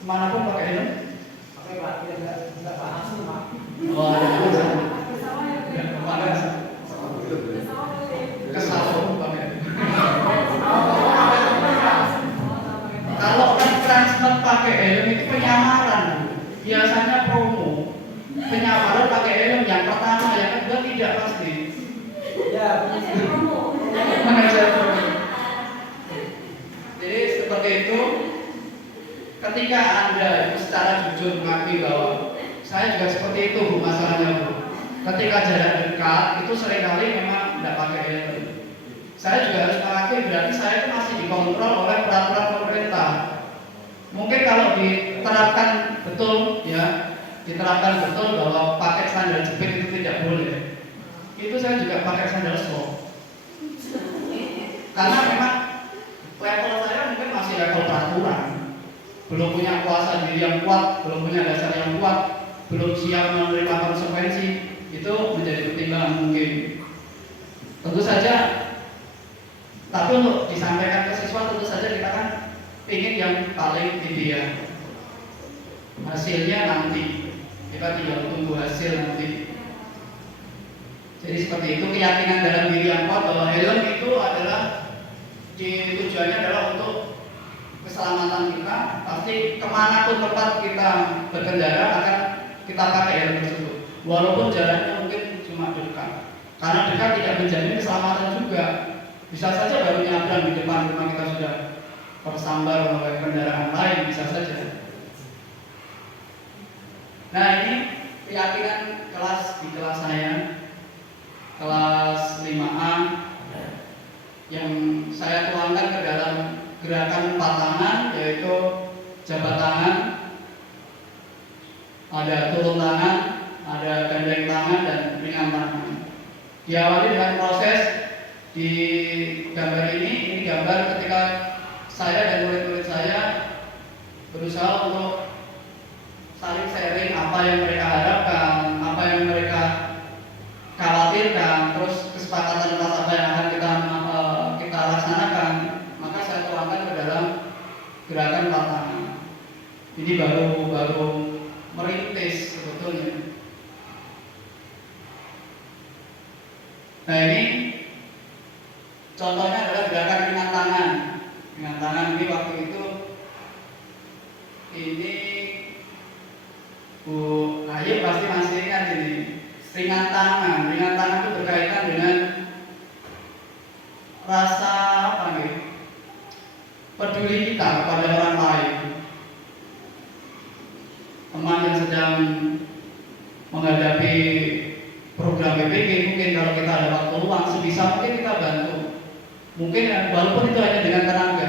kemanapun pakai helm? Pakai Pak, tidak panas Pak. Oh, ada ya, panas. Kesal pakai. Kalau transfer pakai helm itu penyamaran. Biasanya promo. Penyamaran pakai helm yang pertama, yang kedua tidak pasti. Ya, Mengajar promo. Jadi seperti itu. Ketika Anda secara jujur mengakui bahwa saya juga seperti itu Bu, masalahnya Bu. Ketika jarak dekat itu seringkali memang tidak pakai helm. Saya juga harus mengakui berarti saya itu masih dikontrol oleh peraturan pemerintah. Mungkin kalau diterapkan betul ya, diterapkan betul bahwa pakai sandal jepit itu tidak boleh. Itu saya juga pakai sandal slop. Karena memang level saya mungkin masih level peraturan. Belum punya kuasa diri yang kuat, belum punya dasar yang kuat, belum siap menerima konsekuensi. Itu menjadi pertimbangan mungkin. Tentu saja, tapi untuk disampaikan ke siswa tentu saja kita kan ingin yang paling ideal. Hasilnya nanti kita tinggal tunggu hasil nanti. Jadi seperti itu, keyakinan dalam diri yang kuat bahwa helm itu adalah tujuannya adalah untuk keselamatan kita. Pasti kemanapun tempat kita berkendara akan kita pakai helm tersebut, walaupun jaraknya mungkin cuma dekat. Karena dekat tidak menjamin keselamatan juga. Bisa saja baru nyabrang di depan rumah kita sudah tersambar oleh kendaraan lain, bisa saja. Nah ini keyakinan di kelas saya, kelas 5A, yang saya tuangkan ke dalam gerakan 4 tangan, yaitu jabat tangan, ada turun tangan, ada gandeng tangan, dan ringan tangan. Diawali dengan proses di gambar ini gambar ketika saya dan murid-murid saya berusaha untuk saling sharing apa yang mereka harapkan, apa yang mereka khawatirkan, terus kesepakatan atas apa yang akan kita laksanakan. Maka saya tuangkan ke dalam gerakan 4 tangan. Ini baru merintis sebetulnya. Nah, ini contohnya adalah gerakan ringan tangan. Ringan tangan ini waktu itu ini Bu Ayu pasti masih ingat ini. Ringan tangan itu berkaitan dengan rasa apa nih? Peduli kita kepada orang lain. Teman yang sedang menghadapi program PPG, mungkin kalau kita ada waktu luang sebisa mungkin kita bantu. Mungkin walaupun itu hanya dengan tenaga.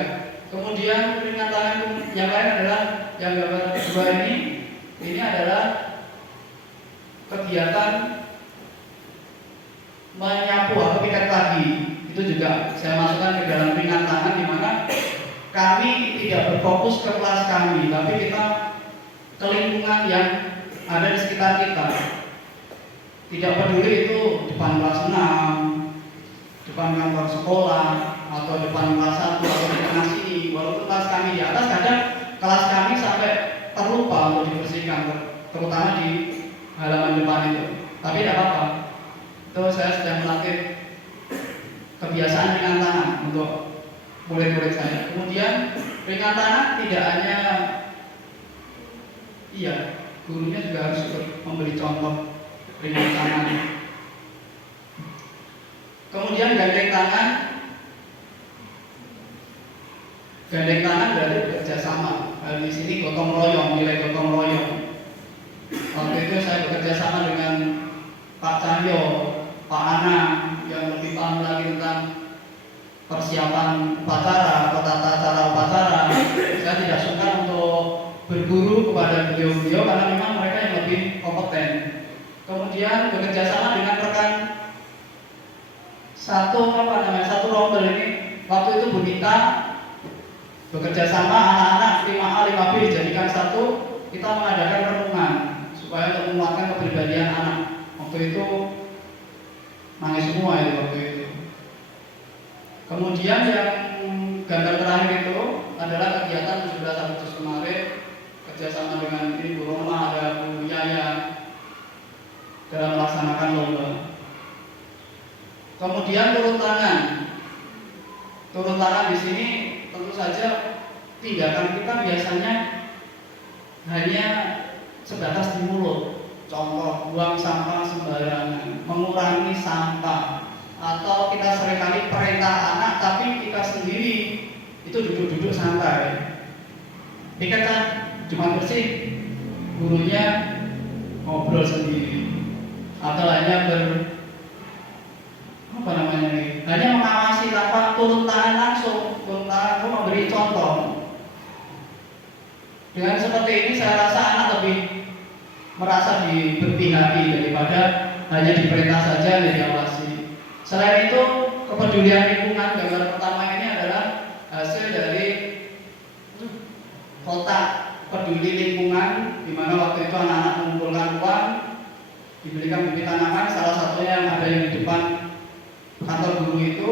Kemudian ringan tangan yang lain adalah yang gambar kedua ini adalah kegiatan menyapu atau piket pagi. Itu juga saya masukkan ke dalam ringan tangan, di mana kami tidak berfokus ke kelas kami, tapi kita ke lingkungan yang ada di sekitar kita. Tidak peduli itu depan kelas 6, depan kantor sekolah, atau depan kelas 1 atau di tengah sini. Walaupun kelas kami di atas, kadang kelas kami sampai terlupa untuk dibersihkan, terutama di halaman depan itu. Tapi tidak apa-apa. Itu saya sedang melatih kebiasaan ringan tangan untuk murid-murid saya. Kemudian ringan tangan tidak hanya gurunya juga harus memberi contoh ringan tangan. Kemudian gandeng tangan berarti bekerja sama. Di sini gotong royong, nilai gotong royong. Waktu itu saya bekerja sama dengan Pak Cahyo, Pak Anang yang lebih paham lagi tentang persiapan upacara atau tata cara upacara. Saya tidak suka untuk berguru kepada beliau-beliau karena memang mereka yang lebih kompeten. Kemudian bekerja sama dengan rekan satu rombel ini. Waktu itu Bu Nita bekerja sama anak-anak 5A 5B dijadikan satu, kita mengadakan renungan supaya untuk menguatkan kepribadian anak. Waktu itu nangis semua itu waktu itu. Kemudian yang gambar terakhir itu adalah kegiatan 17 Agustus kemarin, kerjasama dengan Ibu Roma, ada Bu Yaya dalam melaksanakan lomba. Kemudian turun tangan di sini tentu saja tindakan kita biasanya hanya sebatas di mulut. Contoh, buang sampah sembarangan, mengurangi sampah, atau kita seringkali perintah anak tapi kita sendiri itu duduk-duduk santai. Piket cuma bersih, gurunya ngobrol sendiri, atau hanya hanya mengawasi tanpa turun tangan langsung memberi contoh. Dengan seperti ini saya rasa anak lebih merasa diberpihaki daripada hanya diperintah saja dan diawasi. Selain itu, kepedulian lingkungan gambar pertama ini adalah hasil dari kotak peduli lingkungan, di mana waktu itu anak-anak mengumpulkan uang, diberikan bibit tanaman, salah satunya yang ada yang di depan kantor guru itu,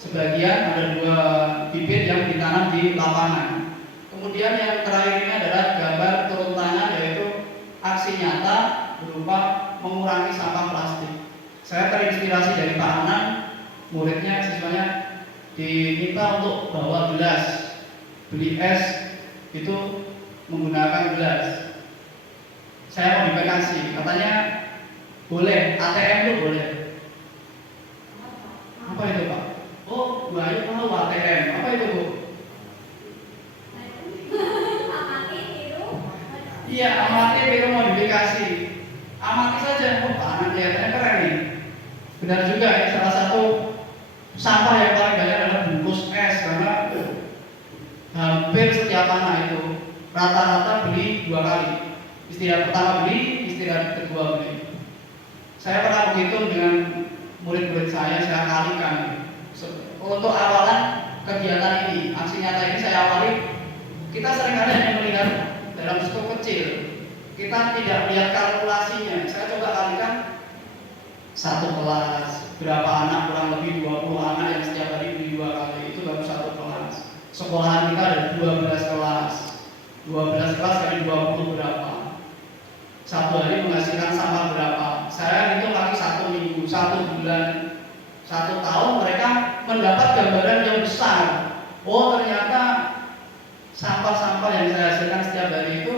sebagian ada 2 bibit yang ditanam di lapangan. Kemudian yang terakhir ini adalah gambar turun tangan, yaitu aksi nyata berupa mengurangi sampah plastik. Saya terinspirasi dari Pak Anang, muridnya, siswanya diminta untuk bawa gelas, beli es itu menggunakan gelas. Saya modifikasi, katanya boleh, ATM itu boleh. Apa itu Pak? Oh, Bu Ayu tahu ATM. Apa itu Bu? Iya, amati itu modifikasi. Amati saja, Pak Anang kelihatannya keren nih. Benar juga ya, salah satu sampah yang paling banyak adalah bungkus es, karena hampir setiap anak itu rata-rata beli 2 kali. Istirahat pertama beli, istirahat kedua beli. Saya pernah menghitung dengan murid-murid saya kalikan. Untuk awalan kegiatan ini, aksi nyata ini saya awali, kita seringkali hanya melihat dalam skop kecil. Kita tidak lihat kalkulasinya. Saya coba kalikan satu kelas, berapa anak, kurang lebih 20 anak yang setiap hari beli 2 kali, itu baru satu kelas. Sekolahan kita ada 12 kelas. 12 kelas kali 20 berapa? Satu hari menghasilkan sampah berapa? Saya hitung lagi 1 minggu, 1 bulan, 1 tahun mereka mendapat gambaran yang besar. Oh, ternyata sampah-sampah yang saya hasilkan setiap hari itu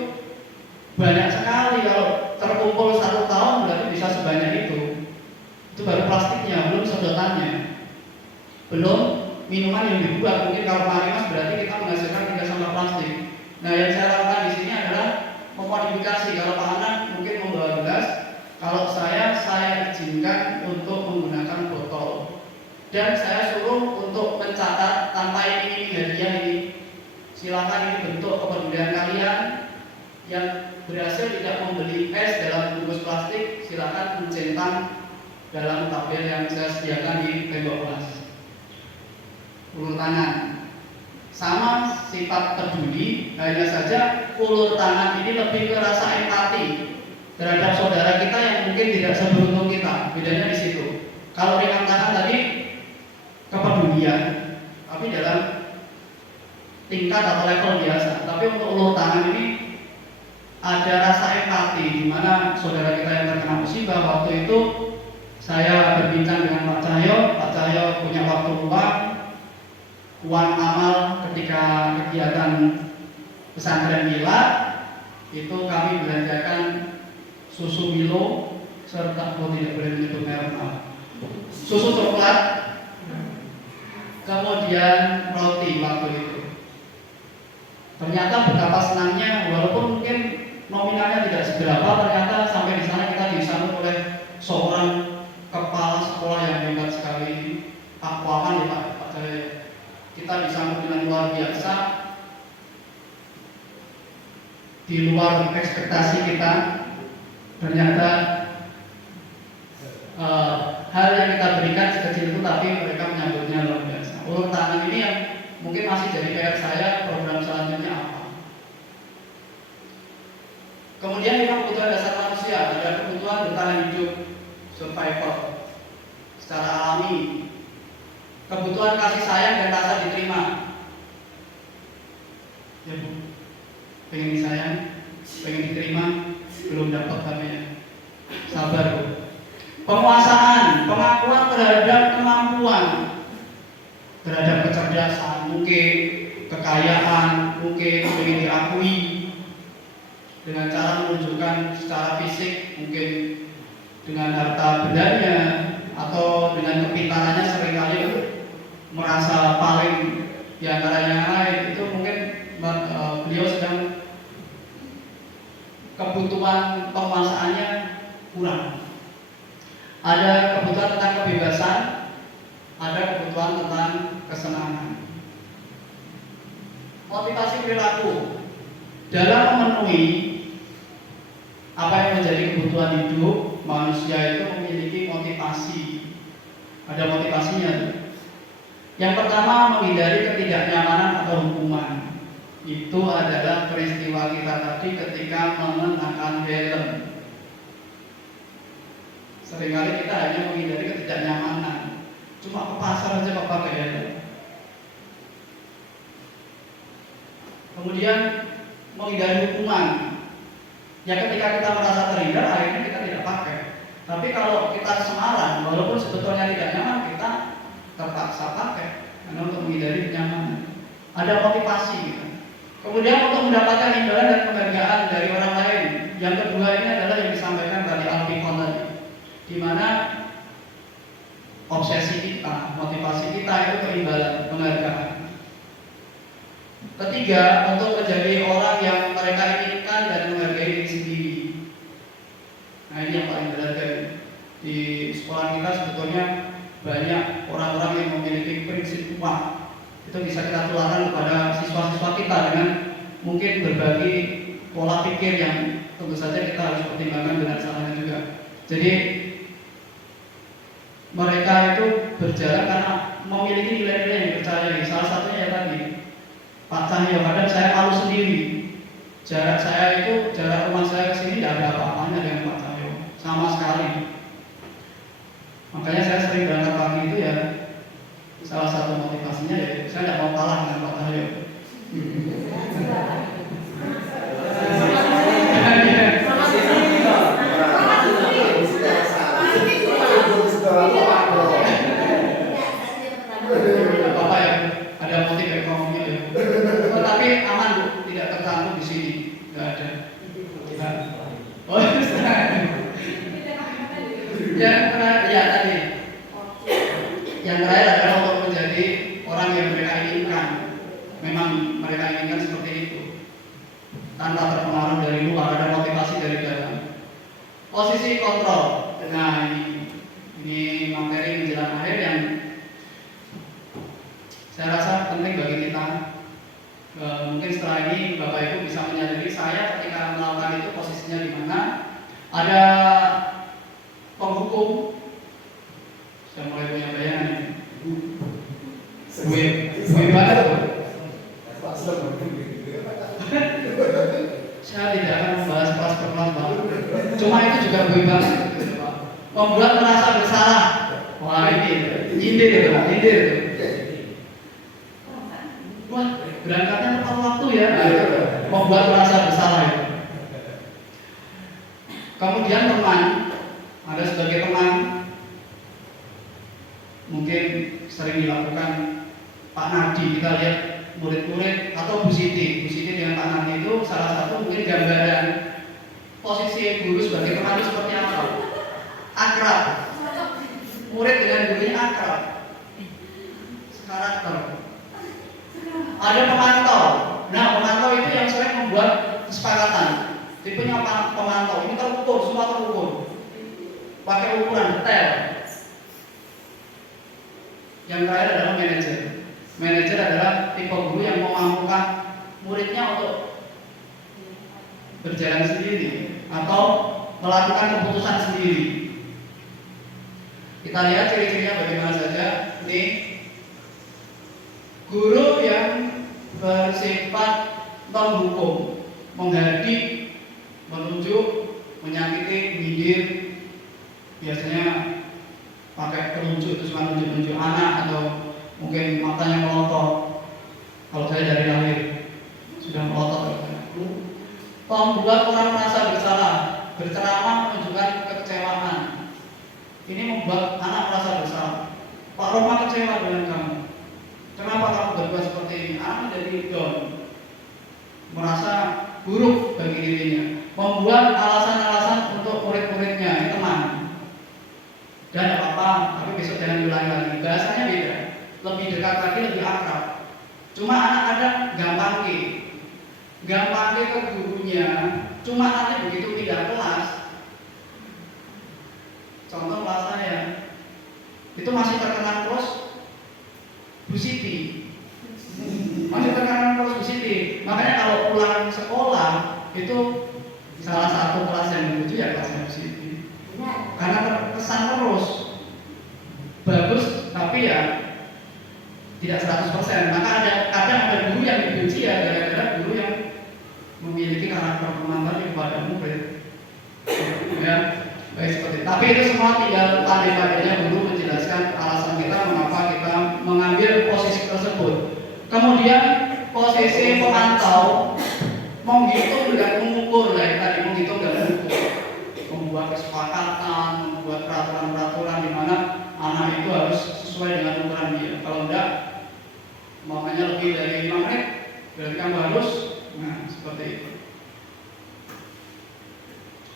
banyak sekali. Kalau terkumpul 1 tahun berarti bisa sebanyak itu. Itu baru plastiknya, belum sedotannya, belum minuman yang dibuat. Mungkin kalau Marimas berarti kita menghasilkan 3 sampah plastik. Nah, yang saya lakukan di sini adalah memodifikasi. Kalau Pak Anan mungkin membawa gelas, kalau saya izinkan untuk menggunakan botol. Dan saya suruh untuk mencatat tanpa ini hadiah ini. Silakan ini bentuk kepedulian kalian. Yang berhasil tidak membeli es dalam bungkus plastik, silakan mencentang dalam tabel yang saya sediakan di tembok kelas. Ulur tangan, sama sifat peduli, hanya saja ulur tangan ini lebih ke rasa empati terhadap saudara kita yang mungkin tidak seberuntung kita. Bedanya di situ. Kalau ringan tangan tadi kepedulian, tapi dalam tingkat atau level biasa. Tapi untuk ulur tangan ini ada rasa empati, di mana saudara kita yang terkena musibah. Waktu itu saya berbincang dengan Pak Cahyo punya waktu luang, uang amal ketika kegiatan pesantren Milat, itu kami belanjakan susu Milo serta tidak boleh menyebut merek, susu coklat, kemudian roti waktu itu. Ternyata betapa senangnya, walaupun mungkin nominalnya tidak seberapa, ternyata sampai di sana kita disambut oleh seorang kepala sekolah yang hebat sekali, Pak Wawan ya Pak Jaya. Kita disambut dengan luar biasa, di luar ekspektasi kita. Ternyata hal yang kita berikan sekecil itu, tapi mereka menyambutnya luar biasa. Ulur tangan ini yang mungkin masih jadi PR saya, program selanjutnya apa. Kemudian memang kebutuhan dasar manusia, ada kebutuhan bertahan hidup, survival secara alami, kebutuhan kasih sayang dan rasa diterima. Ya Bu, pengen disayang, pengen diterima, belum dapat katanya. Sabar Bu. Penguasaan, pengakuan terhadap kemampuan, terhadap kecerdasan, mungkin kekayaan, mungkin ingin diakui dengan cara menunjukkan secara fisik, mungkin dengan harta bendanya atau dengan kepintarannya, seringkali merasa paling di antara yang lain. Itu mungkin beliau sedang kebutuhan penguasaannya kurang. Ada kebutuhan tentang kebebasan, ada kebutuhan tentang kesenangan. Motivasi perilaku dalam memenuhi apa yang menjadi kebutuhan hidup manusia itu memiliki motivasi. Ada motivasinya. Yang pertama, menghindari ketidaknyamanan atau hukuman. Itu adalah peristiwa kita tadi ketika mengenakan helm. Seringkali kita hanya menghindari ketidaknyamanan, cuma ke pasar aja kok pakai helm. Kemudian menghindari hukuman. Ya ketika kita merasa terhindar, akhirnya kita tidak pakai. Tapi kalau kita semaran, walaupun sebetulnya tidak nyaman, kita terpaksa pakai karena untuk menghindari kenyamanan. Ada motivasi gitu. Kemudian untuk mendapatkan imbalan dan penghargaan dari orang lain. Yang kedua ini adalah yang disampaikan tadi Alpikon tadi, di mana obsesi kita, motivasi kita itu keimbalan, penghargaan. Ketiga, untuk menjadi orang yang mereka inginkan dan menghargai diri sendiri. Nah ini yang paling berharga. Di sekolah kita sebetulnya banyak orang-orang yang memiliki prinsip kuat. Itu bisa kita tularkan kepada siswa-siswa kita dengan mungkin berbagi pola pikir yang tentu saja kita harus pertimbangkan dengan salahnya juga. Jadi mereka itu berjalan karena memiliki nilai-nilai yang dipercayai. Salah satunya ya tadi Pak Cahyo, kadang saya malu sendiri. Jarak saya itu, jarak rumah saya ke sini tidak ada apa-apanya dengan Pak Cahyo, sama sekali. Makanya saya sering berangkat pagi itu ya, salah satu motivasinya ya, saya tidak mau kalah dengan Pak Cahyo. Bapak ya, ada motif ekonomi ya. Oh, tapi aman Bu, tidak tercantum di sini, nggak ada. Kita, oh yang terakhir ya tadi, yang terakhir adalah untuk menjadi orang yang mereka inginkan. Memang mereka inginkan seperti itu, tanpa terpengaruh dari luar, ada motivasi dari dalam. Posisi kontrol. Nah ini materi menjelang akhir yang saya rasa penting bagi kita. Mungkin setelah ini Bapak Ibu bisa menyadari saya ketika melakukan itu posisinya di mana. Ada penghukum, saya mulai punya bayangan ini. Gue banget. Saya tidak akan membahas kelas per kelas Pak. Cuma itu juga gue banget. Membuat merasa bersalah. Wah ini nyindir itu, nyindir itu. Wah berangkatnya tepat waktu ya. Membuat merasa bersalah itu. Kemudian teman, ada sebagai teman mungkin sering dilakukan Pak Nadi. Kita lihat murid-murid atau Bu Siti dengan Pak Nadi itu salah satu mungkin gambaran posisi guru sebagai teman itu seperti apa? Akrab. Murid dengan gurunya akrab. Karakter. Ada pemantau. Nah, pemantau itu yang sering membuat kesepakatan. Tipenya pemantau ini terukur, semua terukur. Pakai ukuran detail. Yang terakhir adalah manajer. Manajer adalah tipe guru yang memampukan muridnya untuk berjalan sendiri atau melakukan keputusan sendiri. Kita lihat ciri-cirinya bagaimana saja. Ini guru yang bersifat menghukum, menghadik, menunjuk, menyakiti, menyindir, biasanya pakai penunjuk, itu cuma nunjuk-nunjuk anak atau mungkin matanya melotot. Kalau saya dari lahir sudah melotot. Membuat orang merasa bersalah, berceramah menunjukkan kekecewaan. Ini membuat anak merasa bersalah. Pak Roma kecewa dengan kamu. Kenapa kamu berbuat seperti ini? Anak menjadi down, merasa buruk bagi dirinya, membuat alasan-alasan untuk murid-muridnya, teman. Dan apa-apa, tapi besok jangan diulangi lagi. Bahasanya beda, lebih dekat lagi, lebih akrab. Cuma anak ada gampang ke gurunya. Cuma nanti begitu pindah kelas, contoh kelas saya, itu masih terkenal terus Bu Siti. Masih terkenal terus Bu Siti. Makanya kalau pulang sekolah itu salah satu kelas yang menuju ya kelasnya Bu Siti. Karena terkesan terus bagus, tapi ya tidak 100%. Maka kadang ada guru yang dibenci ya gara-gara guru yang memiliki karakter teman tadi kepada murid. Ya, baik seperti itu. Tapi itu semua tinggal pandai-pandainya guru menjelaskan alasan kita mengapa kita mengambil posisi tersebut. Kemudian posisi pemantau, menghitung dan mengukur lah tadi, menghitung dan mengukur, membuat kesepakatan, membuat peraturan-peraturan di mana anak itu harus sesuai dengan ukuran dia. Kalau enggak, makanya lebih dari 5 menit, berarti kamu harus, nah seperti itu.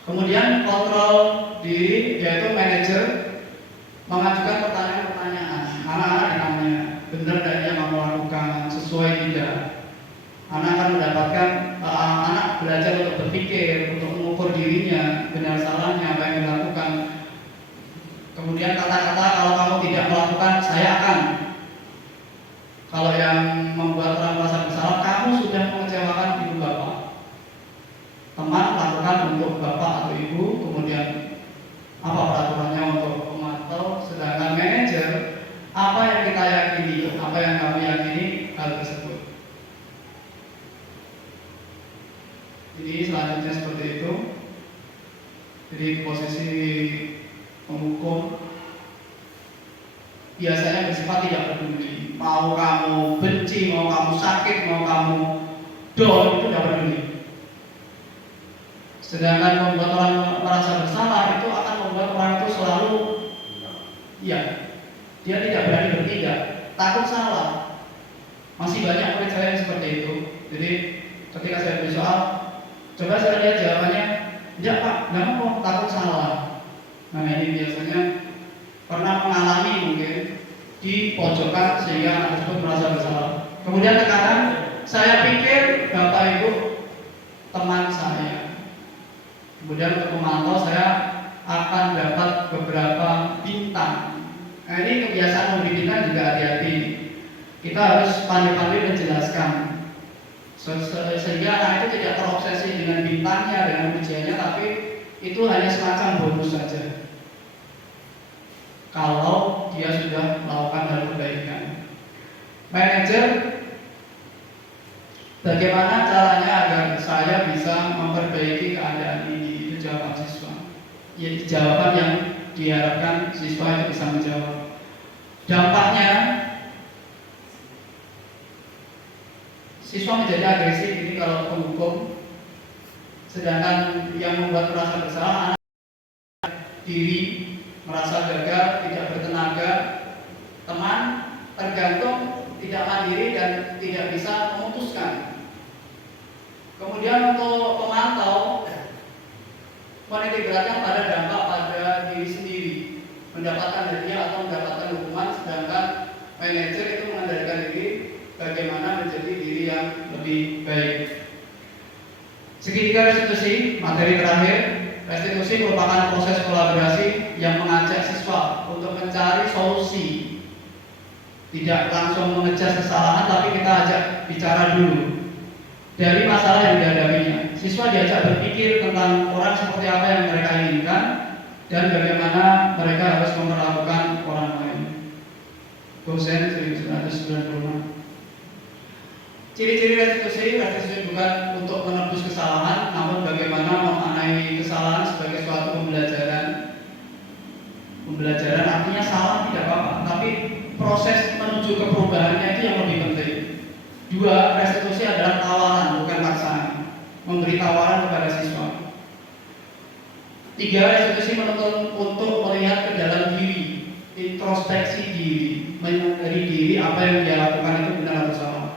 Kemudian kontrol diri, yaitu manajer mengajukan pertanyaan-pertanyaan. Anak-anak ditanya, benar tidak dia mau melakukan, sesuai tidak. Anak akan mendapatkan, anak belajar untuk berpikir, untuk mengukur dirinya, benar salahnya, apa yang dilakukan. Kemudian kata-kata, kalau kamu tidak melakukan, saya akan. Kalau yang membuat orang merasa bersalah, kamu sudah mengecewakan ibu bapak. Teman lakukan untuk bapak atau ibu, kemudian apa peraturannya untuk pemantau, sedangkan Ini selanjutnya seperti itu. Jadi posisi penghukum biasanya bersifat tidak peduli. Mau kamu benci, mau kamu sakit, mau kamu down, itu tidak peduli. Sedangkan membuat orang merasa bersalah itu akan membuat orang itu selalu, ya, dia tidak berani bertindak, takut salah. Masih banyak murid saya yang seperti itu. Jadi ketika saya beri soal, coba saya lihat jawabannya, tidak Pak, jangan mau takut salah. Nah ini biasanya pernah mengalami mungkin di pojokan sehingga anak tersebut merasa bersalah. Kemudian tekanan, saya pikir Bapak Ibu teman saya. Kemudian untuk memantau saya akan dapat beberapa bintang. Nah ini kebiasaan memberi bintang juga hati-hati. Kita harus pandai-pandai menjelaskan sehingga anak itu tidak terobsesi dengan bintangnya, dengan ujiannya, tapi itu hanya semacam bonus saja. Kalau dia sudah melakukan hal kebaikan. Manajer, bagaimana caranya agar saya bisa memperbaiki keadaan ini? Itu jawaban siswa. Ya, jawaban yang diharapkan siswa itu bisa menjawab. Dampaknya, siswa menjadi agresif ini kalau penghukum, sedangkan yang membuat merasa bersalah anak diri, merasa gagal, tidak bertenaga, teman tergantung, tidak mandiri dan tidak bisa memutuskan. Kemudian untuk pemantau menitik beratkan pada dampak pada diri sendiri, mendapatkan hadiah atau mendapatkan hukuman, sedangkan manajer itu mengendalikan diri bagaimana menjadi diri yang lebih baik. Segitiga restitusi, materi terakhir. Restitusi merupakan proses kolaborasi yang mengajak siswa untuk mencari solusi. Tidak langsung mengejar kesalahan, tapi kita ajak bicara dulu dari masalah yang dihadapinya. Siswa diajak berpikir tentang orang seperti apa yang mereka inginkan dan bagaimana mereka harus memperlakukan orang lain. Gosen 1996. Ciri-ciri restitusi bukan untuk menebus kesalahan, namun bagaimana memaknai kesalahan sebagai suatu pembelajaran. Pembelajaran artinya salah tidak apa-apa, tapi proses menuju ke perubahannya itu yang lebih penting. Dua, restitusi adalah tawaran, bukan paksaan. Memberi tawaran kepada siswa. Tiga, restitusi menuntut untuk melihat ke dalam diri, introspeksi diri, menyadari diri apa yang dia lakukan itu benar atau salah.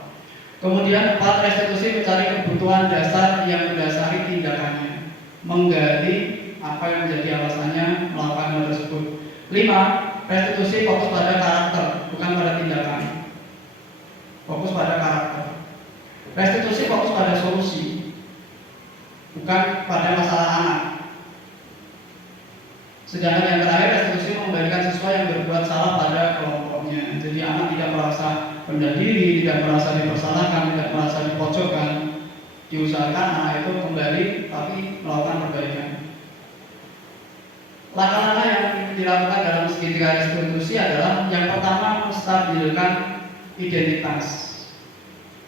Kemudian 4, restitusi mencari kebutuhan dasar yang mendasari tindakannya, menggali apa yang menjadi alasannya melakukan hal tersebut. 5, restitusi fokus pada karakter, bukan pada tindakan. Fokus pada karakter. Restitusi fokus pada solusi, bukan pada masalah anak. Sedangkan yang terakhir, restitusi mengembalikan siswa yang berbuat salah pada kelompoknya. Jadi anak tidak merasa rendah diri, tidak merasa dipersalahkan, tidak merasa dipojokkan. Diusahakan anak itu kembali tapi melakukan perbaikan. Langkah-langkah yang dilakukan dalam segitiga restitusi adalah yang pertama, menstabilkan identitas.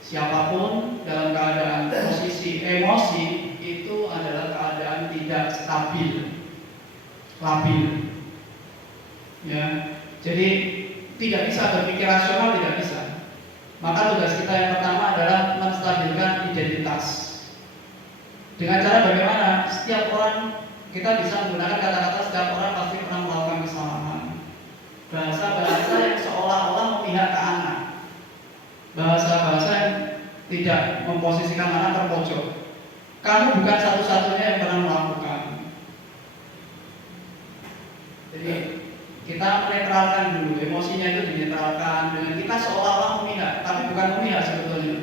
Siapapun dalam keadaan posisi emosi itu adalah keadaan tidak stabil, labil. Ya, jadi tidak bisa berpikir rasional, tidak bisa. Maka tugas kita yang pertama adalah menstabilkan identitas. Dengan cara bagaimana? Setiap orang, kita bisa menggunakan kata-kata setiap orang pasti pernah melakukan kesalahan. Bahasa-bahasa yang seolah-olah memihak ke anak. Bahasa-bahasa yang tidak memposisikan anak terpojok. Kamu bukan satu-satunya yang pernah melakukan. Jadi kita menetralkan dulu, emosinya itu dinetralkan dengan kita seolah-olah memihak, tapi bukan memihak sebetulnya.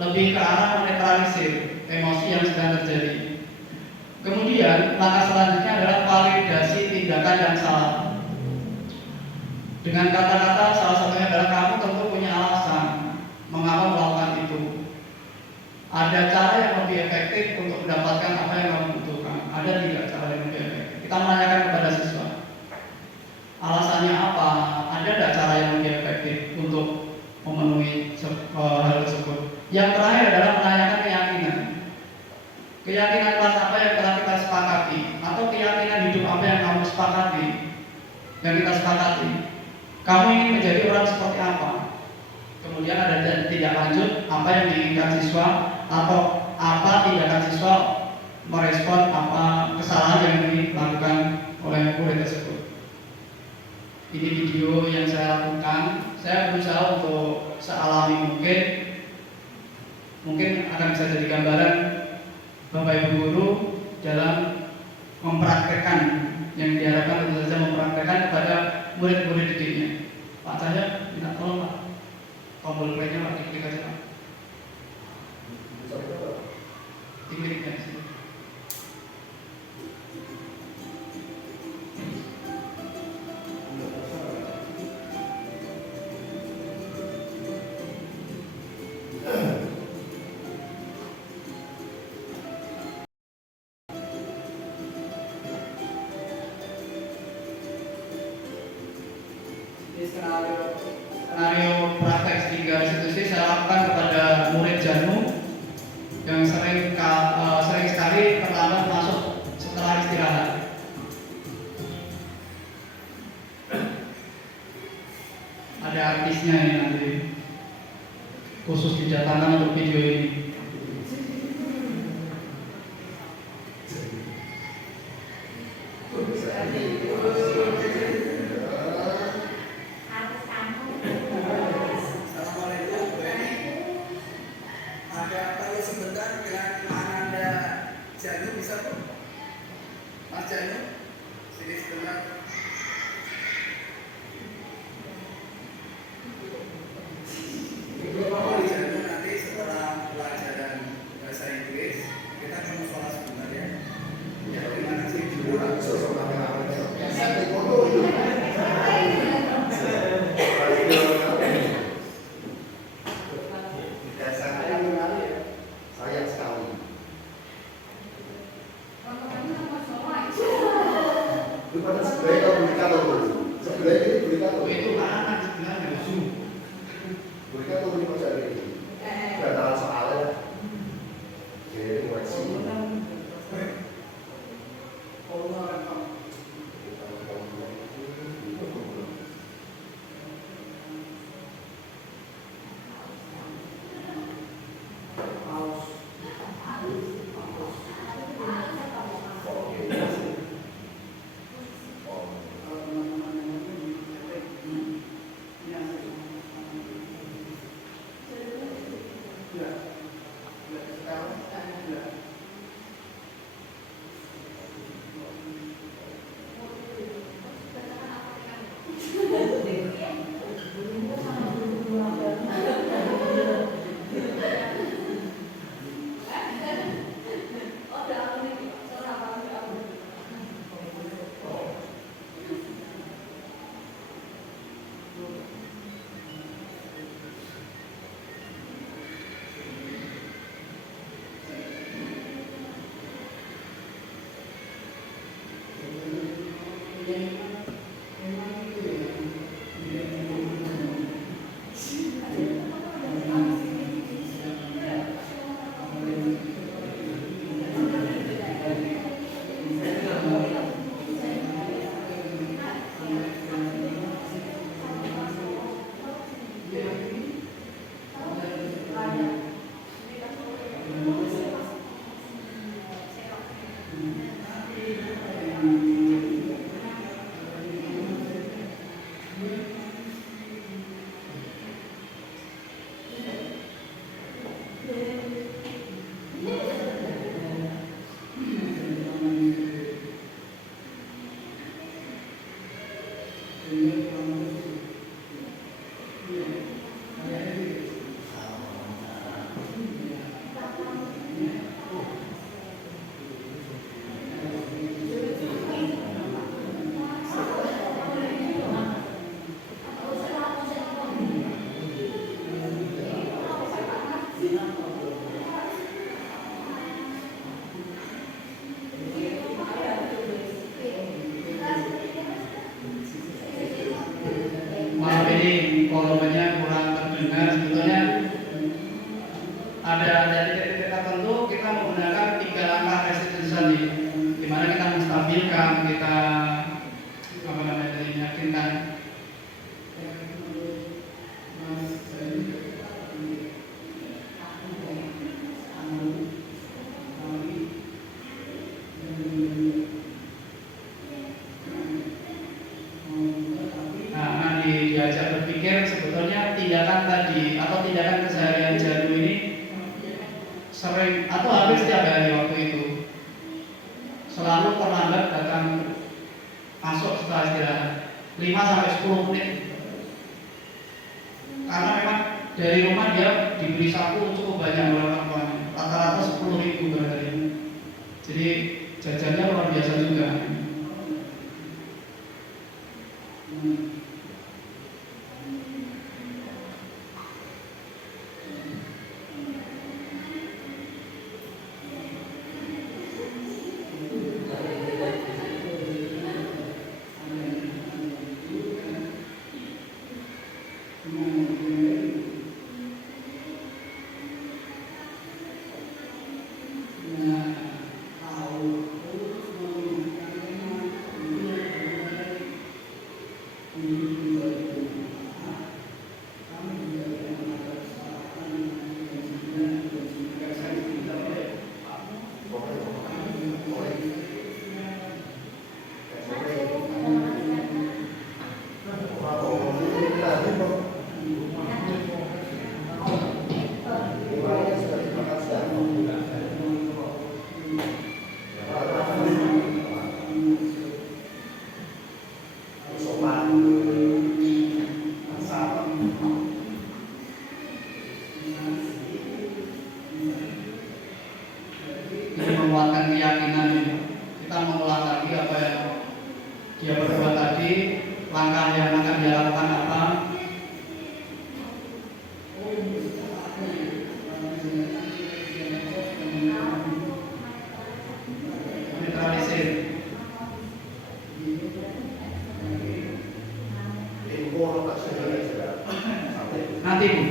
Lebih ke arah menetralisir emosi yang sedang terjadi. Kemudian langkah selanjutnya adalah validasi tindakan yang salah. Dengan kata-kata salah satunya adalah kamu tentu punya alasan mengapa melakukan itu. Ada cara yang lebih efektif untuk mendapatkan apa yang kamu butuhkan. Ada tidak cara yang lebih efektif? Kita menanyakan kepada siswa. Alasannya apa? Ada tidak cara yang lebih efektif untuk memenuhi hal tersebut? Yang terakhir adalah menanyakan keyakinan. keyakinan kelas apa yang telah kita sepakati, atau keyakinan hidup apa yang kamu sepakati, yang kita sepakati. Kamu ingin menjadi orang seperti apa? Kemudian ada tindak lanjut, apa yang diinginkan siswa, atau apa tindakan siswa merespon apa kesalahan yang dilakukan oleh murid tersebut. Ini video yang saya lakukan. Saya berusaha untuk sealami mungkin. Mungkin akan bisa jadi gambaran Bapak Ibu guru dalam mempraktekkan yang diharapkan, tentu saja mempraktekkan kepada murid-murid didiknya. Pak Cahya, minta tolong Pak, tombol play-nya Pak, diklik aja Pak. Diklik ya sini. Skenario praktek tiga institusi saya lakukan kepada murid Janu yang sering sekali terlambat masuk setelah istirahat. Ada artisnya ini nanti khusus didatangkan untuk video ini. pastikan, kita apa namanya tadi, meyakinkan diajak berpikir sebetulnya tindakan tadi atau tindakan keseharian Janu ini sering atau hampir setiap hari waktu itu selalu terlambat datang masuk setelah istirahat 5-10 menit, karena memang dari rumah dia diberi sapu cukup banyak orang, rata-rata 10.000 per hari, jadi jajannya luar biasa juga. Menguatkan keyakinan ini, kita mengulang lagi apa yang dia berbuat tadi, langkah yang akan dia lakukan apa. Netralisir. Nanti Bu,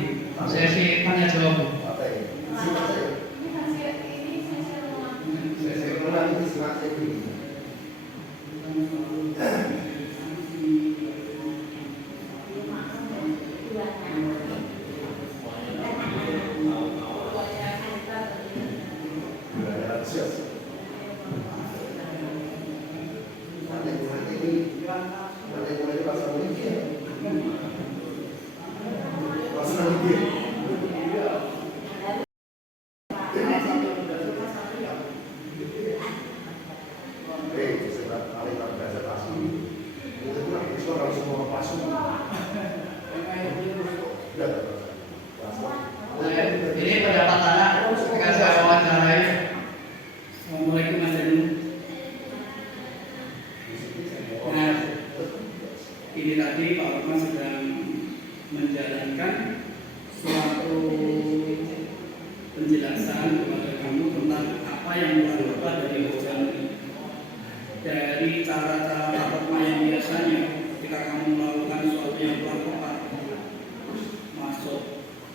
sesi tanya jawab Bu. Ini pendapat anak ketika saya wawancarai. Assalamualaikum Mas Danu. Nah, ini tadi Pak Lukman sedang menjalankan suatu penjelasan kepada kamu tentang apa yang dilakukan dari Mas Danu. Dari cara-cara Pak Lukman yang biasanya ketika kamu melakukan sesuatu yang kurang tepat, masuk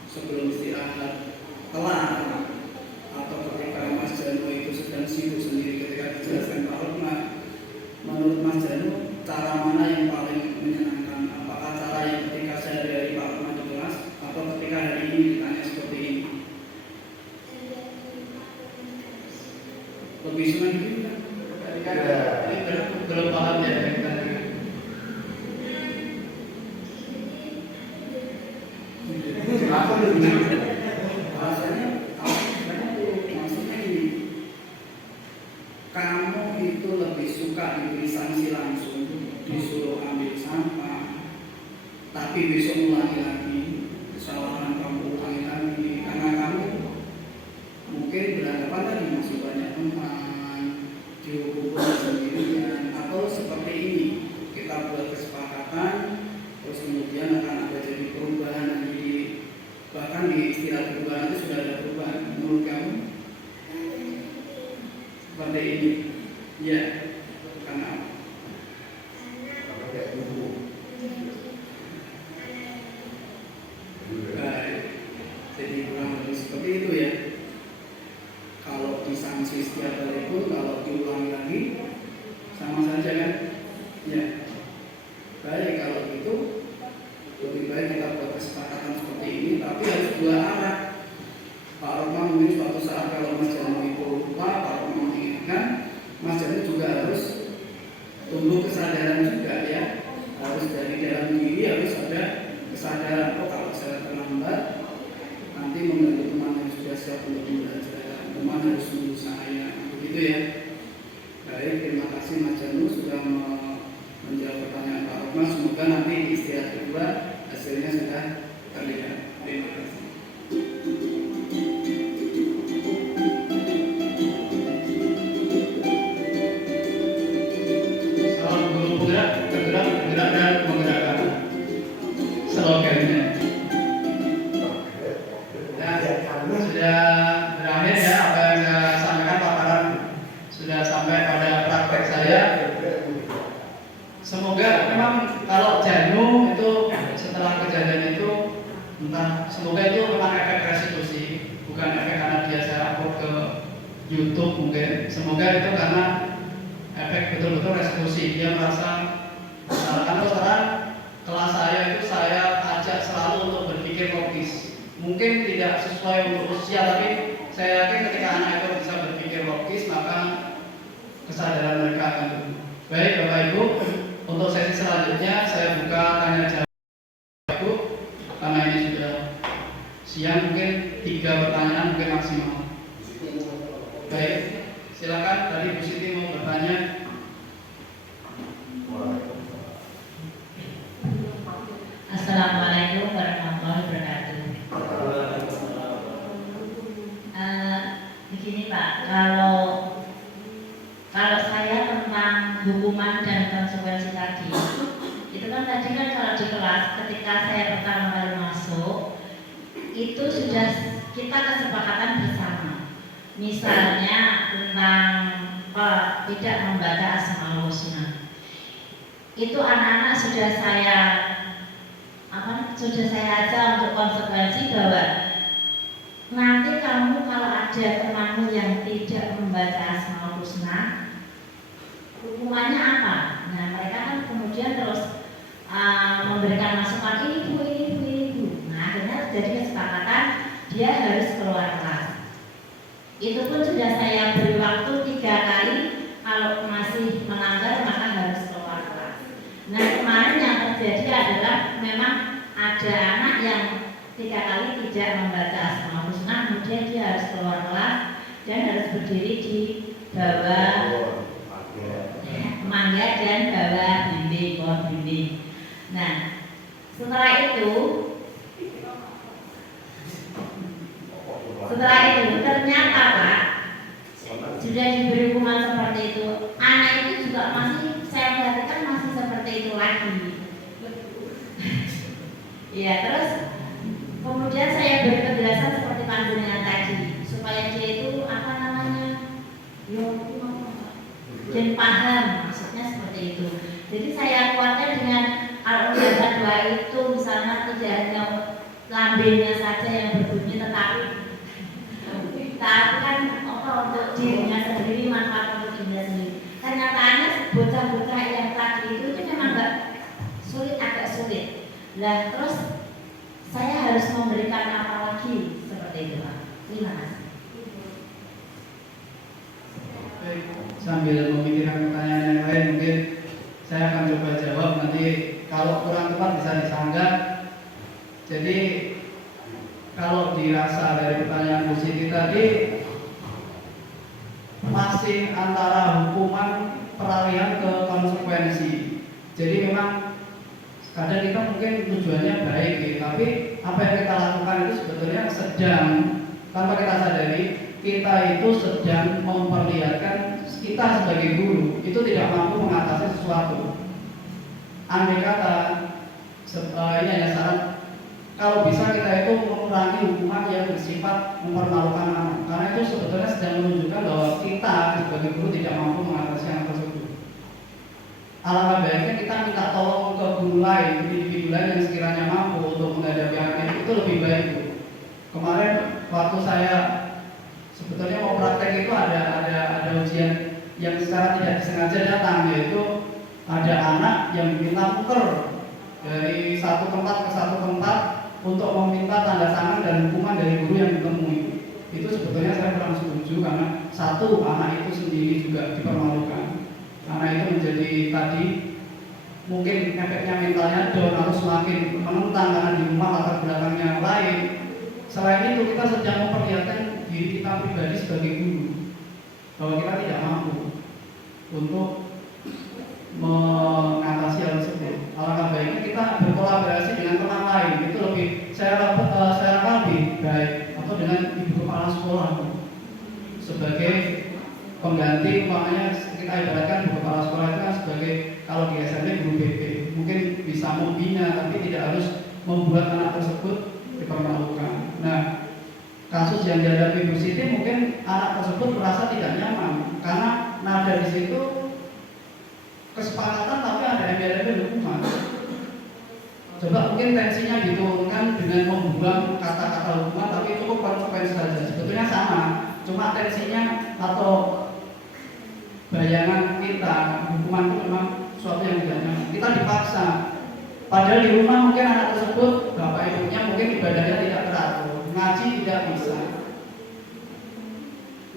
sebelum istirahat kelar, atau ketika Mas Janu itu sedang sibuk sendiri ketika dijelaskan Pak Lukman, menurut Mas Janu cara mana yang paling menyenangkan? Apakah cara yang ketika sehari-hari Pak Lukman di kelas, atau ketika hari ini ditanya seperti ini? Lebih senang gitu kan? Ini belum paham ya dari tadi. Apa rasanya? Maksudnya ini, kamu itu lebih suka diberi sanksi langsung, disuruh ambil sampah, tapi besok ulangi lagi kesalahan kamu, ulangi lagi, karena kamu mungkin beranggapan tadi masih banyak teman, dihukum sendirian, atau seperti ini kita buat kesepakatan, terus kemudian akan ada jadi perubahan nanti, bahkan di istilah perubahan itu sudah ada perubahan. Menurut kamu seperti ini? Ya, karena baik, jadi kurang lebih seperti itu ya. Kalau disanksi setiap hari pun, kalau diulangi lagi Ya, baik kalau gitu lebih baik kita buat kesepakatan seperti ini, tapi harus dua arah. Pak Roma mungkin suatu saat kalau Mas Janu itu lupa, Pak Roma mengingatkan, Mas Janu juga harus tumbuh kesadaran juga ya. Harus dari dalam diri harus ada kesadaran. Oh kalau saya terlambat, nanti membantu teman yang sudah siap untuk belajar, teman harus menunggu saya, begitu ya. Baik, terima kasih Mas Janu sudah menjawab pertanyaan Pak Roma. Semoga nanti di istirahat kedua hasilnya sudah terlihat. Terima kasih. Salam guru penggerak, bergerak, bergerak dan menggerakkan. Slogannya. Ya, sudah berakhir ya apa yang saya sampaikan paparan sudah sampai pada praktek saya. Semoga memang kalau Janu itu setelah kejadian itu entah semoga itu memang efek restitusi, bukan efek karena dia saya upload ke YouTube mungkin. Semoga itu karena efek betul-betul restitusi. Dia merasa karena sekarang kelas saya itu saya ajak selalu untuk berpikir logis. Mungkin tidak sesuai untuk usia, tapi saya yakin ketika anak itu bisa berpikir logis maka kesadaran mereka akan tumbuh. Baik Bapak Ibu, untuk sesi selanjutnya saya buka tanya jawab Ibu karena ini sudah siang, mungkin 3 pertanyaan mungkin maksimal. Baik, silakan tadi Bu Siti mau bertanya. Assalamualaikum warahmatullahi wabarakatuh. Begini Pak, kalau saya tentang hukuman dan konsekuensi tadi, itu kan tadi kan kalau di kelas ketika saya pertama kali masuk, itu sudah kita kesepakatan bersama. Misalnya tentang tidak membaca Asmaul Husna. Itu anak-anak sudah saya ajak untuk konsekuensi bahwa nanti kamu kalau ada temanmu yang tidak membaca Asmaul Husna, hukumannya apa? Nah mereka kan kemudian terus memberikan masukan ini bu. Nah akhirnya jadi kesepakatan dia harus keluar kelas. Itu pun sudah saya beri waktu 3 kali, kalau masih melanggar maka harus keluar kelas. Nah kemarin yang terjadi adalah memang ada anak yang 3 kali tidak membaca Asmaul Husna, kemudian dia harus keluar kelas dan harus berdiri di bawah mangga dan bawah pohon bimbing. Nah setelah itu ternyata Pak sudah diberi hukuman seperti itu, anak itu juga masih saya perhatikan masih seperti itu lagi. Ya terus kemudian saya beri penjelasan seperti panjenengan tadi supaya dia itu dan paham maksudnya seperti itu. Jadi saya kuatkan dengan Al-Ummah 2 itu misalnya tidak hanya lambenya saja yang berbunyi, tetapi kan untuk dirinya sendiri, manfaat untuk dirinya sendiri. Kenyataannya bocah-bocah yang tadi itu memang agak sulit. Nah terus saya harus memberikan apa lagi seperti itu Pak. Terima kasih. Baik, sambil memikirkan pertanyaan yang lain mungkin saya akan coba jawab, nanti kalau kurang tepat bisa disanggah. Jadi kalau dirasa dari pertanyaan Bu Siti tadi masih antara hukuman peralihan ke konsekuensi. Jadi memang kadang kita mungkin tujuannya baik gitu, tapi apa yang kita lakukan itu sebetulnya sedang tanpa kita sadari kita itu sedang memperlihatkan kita sebagai guru itu tidak mampu mengatasi sesuatu. Andai kata ini hanya saran, kalau bisa kita itu mengurangi hukuman yang bersifat mempermalukan anak, karena itu sebetulnya sedang menunjukkan bahwa kita sebagai guru tidak mampu mengatasi anak tersebut. Alangkah baiknya kita minta tolong ke guru lain, individu lain yang sekiranya mampu untuk menghadapi anak itu lebih baik. Kemarin waktu saya sebetulnya mau praktek itu ada ujian yang secara tidak disengaja datang, yaitu ada anak yang diminta muter dari satu tempat ke satu tempat untuk meminta tanda tangan dan hukuman dari guru yang ditemui. Itu sebetulnya saya kurang setuju karena satu, anak itu sendiri juga dipermalukan. Anak itu menjadi tadi mungkin efeknya mentalnya down atau semakin menentang karena di rumah latar belakangnya lain. Selain itu kita sedang memperlihatkan diri kita pribadi sebagai guru bahwa kita tidak mampu untuk mengatasi hal tersebut. Alangkah baiknya kita berkolaborasi dengan teman lain. Itu lebih saya rasa lebih baik, atau dengan ibu kepala sekolah sebagai pengganti. Umpamanya kita ibaratkan ibu kepala sekolah itu kan sebagai, kalau di SMP guru BP mungkin bisa membina tapi tidak harus membuat anak tersebut dipermalukan. Nah, kasus yang dihadapi Bu Siti mungkin anak tersebut merasa tidak nyaman karena nada di situ kesepakatan tapi ada embel-embel hukuman. Coba mungkin tensinya diturunkan dengan membuang kata-kata hukuman tapi cukup konsekuensi saja. Sebetulnya sama, cuma tensinya atau bayangan kita hukuman itu memang suatu yang tidak nyaman. Kita dipaksa. Padahal di rumah mungkin anak tersebut, bapak ibunya mungkin ibadahnya tidak teratur, ngaji tidak bisa.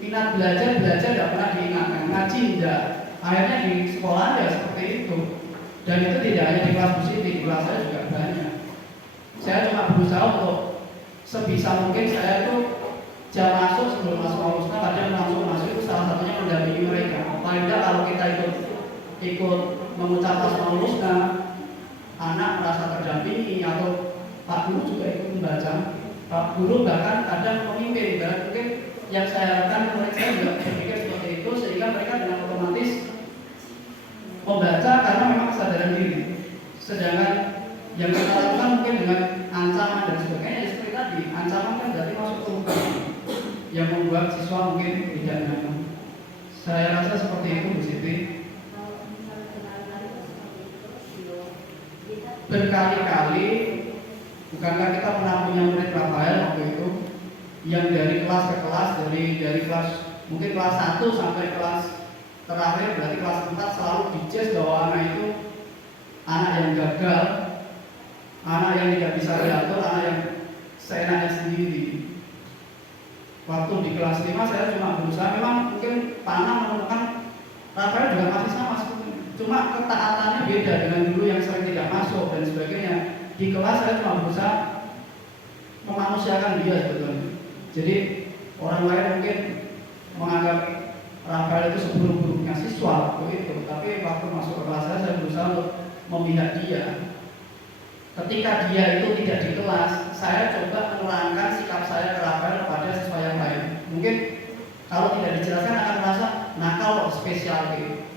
Minat belajar tidak pernah diingatkan, ngaji tidak. Akhirnya di sekolah ya seperti itu. Dan itu tidak hanya di kelas Bu Siti, di kelas saya juga banyak. Saya cuma berusaha untuk sebisa mungkin saya itu jam masuk sebelum masuk Aulusna, kadang langsung masuk itu salah satunya mendampingi mereka. Paling tidak kalau kita ikut mengucapkan Aulusna, anak merasa terdampingi atau Pak Guru juga ikut membaca. Pak Guru bahkan kadang memimpin, ibarat mungkin yang saya harapkan mereka juga berpikir seperti itu sehingga mereka dengan otomatis membaca karena memang kesadaran diri. Sedangkan yang kita lakukan mungkin dengan ancaman dan sebagainya, ya seperti tadi, ancaman kan berarti masuk ke luka yang membuat siswa mungkin tidak nyaman. Saya rasa seperti itu Bu Siti. Berkali-kali, bukankah kita pernah punya murid Rafael waktu itu yang dari kelas ke kelas, dari kelas mungkin kelas 1 sampai kelas terakhir berarti kelas 4 selalu dijudge bahwa anak itu anak yang gagal, anak yang tidak bisa diatur, anak yang seenaknya sendiri. Waktu di kelas 5 saya cuma berusaha, memang mungkin panah menemukan Rafael juga masih sama seperti, cuma ketaatannya beda dengan dulu yang sering tidak masuk dan sebagainya. Di kelas saya cuma berusaha memanusiakan dia sebetulnya. Jadi orang lain mungkin menganggap Rafael itu seburuk-buruknya siswa waktu itu, tapi waktu masuk ke kelas saya berusaha untuk memihak dia. Ketika dia itu tidak di kelas, saya coba menerangkan sikap saya ke Rafael kepada siswa yang lain. Mungkin kalau tidak dijelaskan akan merasa nakal spesial gitu.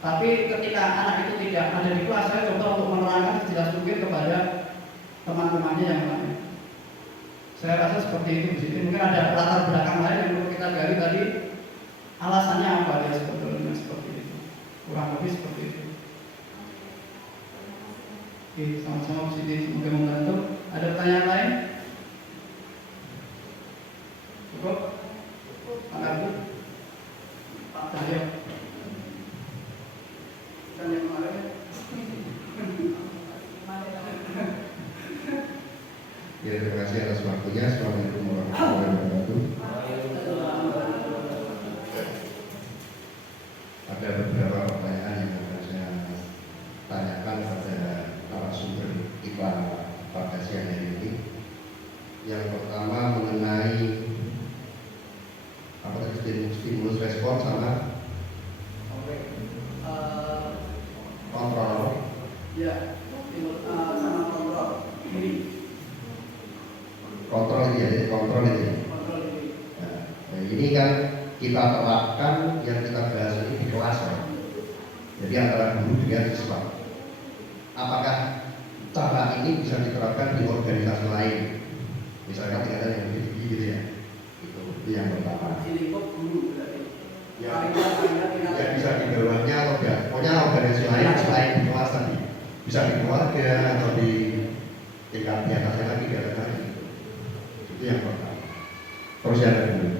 Tapi ketika anak itu tidak ada di kelas, saya coba untuk menerangkan sejelas mungkin kepada teman-temannya yang lain. Saya rasa seperti itu. Jadi mungkin ada latar belakang lain yang perlu kita gali tadi. Alasannya apa dia sebetulnya seperti itu? Kurang lebih seperti itu. Oke, sama-sama Bu Siti, semoga membantu. Ada pertanyaan lain? Cukup? Pak Agus? Pak Cahyo? Bukan yang kemarin? Ya, terima kasih atas waktunya. Assalamualaikum warahmatullahi wabarakatuh. Ada beberapa pertanyaan yang akan saya tanyakan pada narasumber iklan pada siang hari ini. Yang pertama mengenai apa tadi, stimulus respon sama kontrol. Ya, sama kontrol. Ini Kontrol ini ya, kontrol ini. kontrol ini. Nah, ini kan kita terapkan yang kita bahas ini di kelas ya. Jadi antara guru dengan siswa. Apakah cara ini bisa diterapkan di organisasi lain? Misalkan tingkatan yang lebih tinggi gitu ya. Itu yang pertama. Di lingkup guru berarti. Yang bisa di bawahnya atau enggak? Pokoknya organisasi lain selain di kelas tadi. Bisa di keluarga atau di tingkat di atasnya lagi di atas lagi. Itu yang pertama. Terus yang kedua,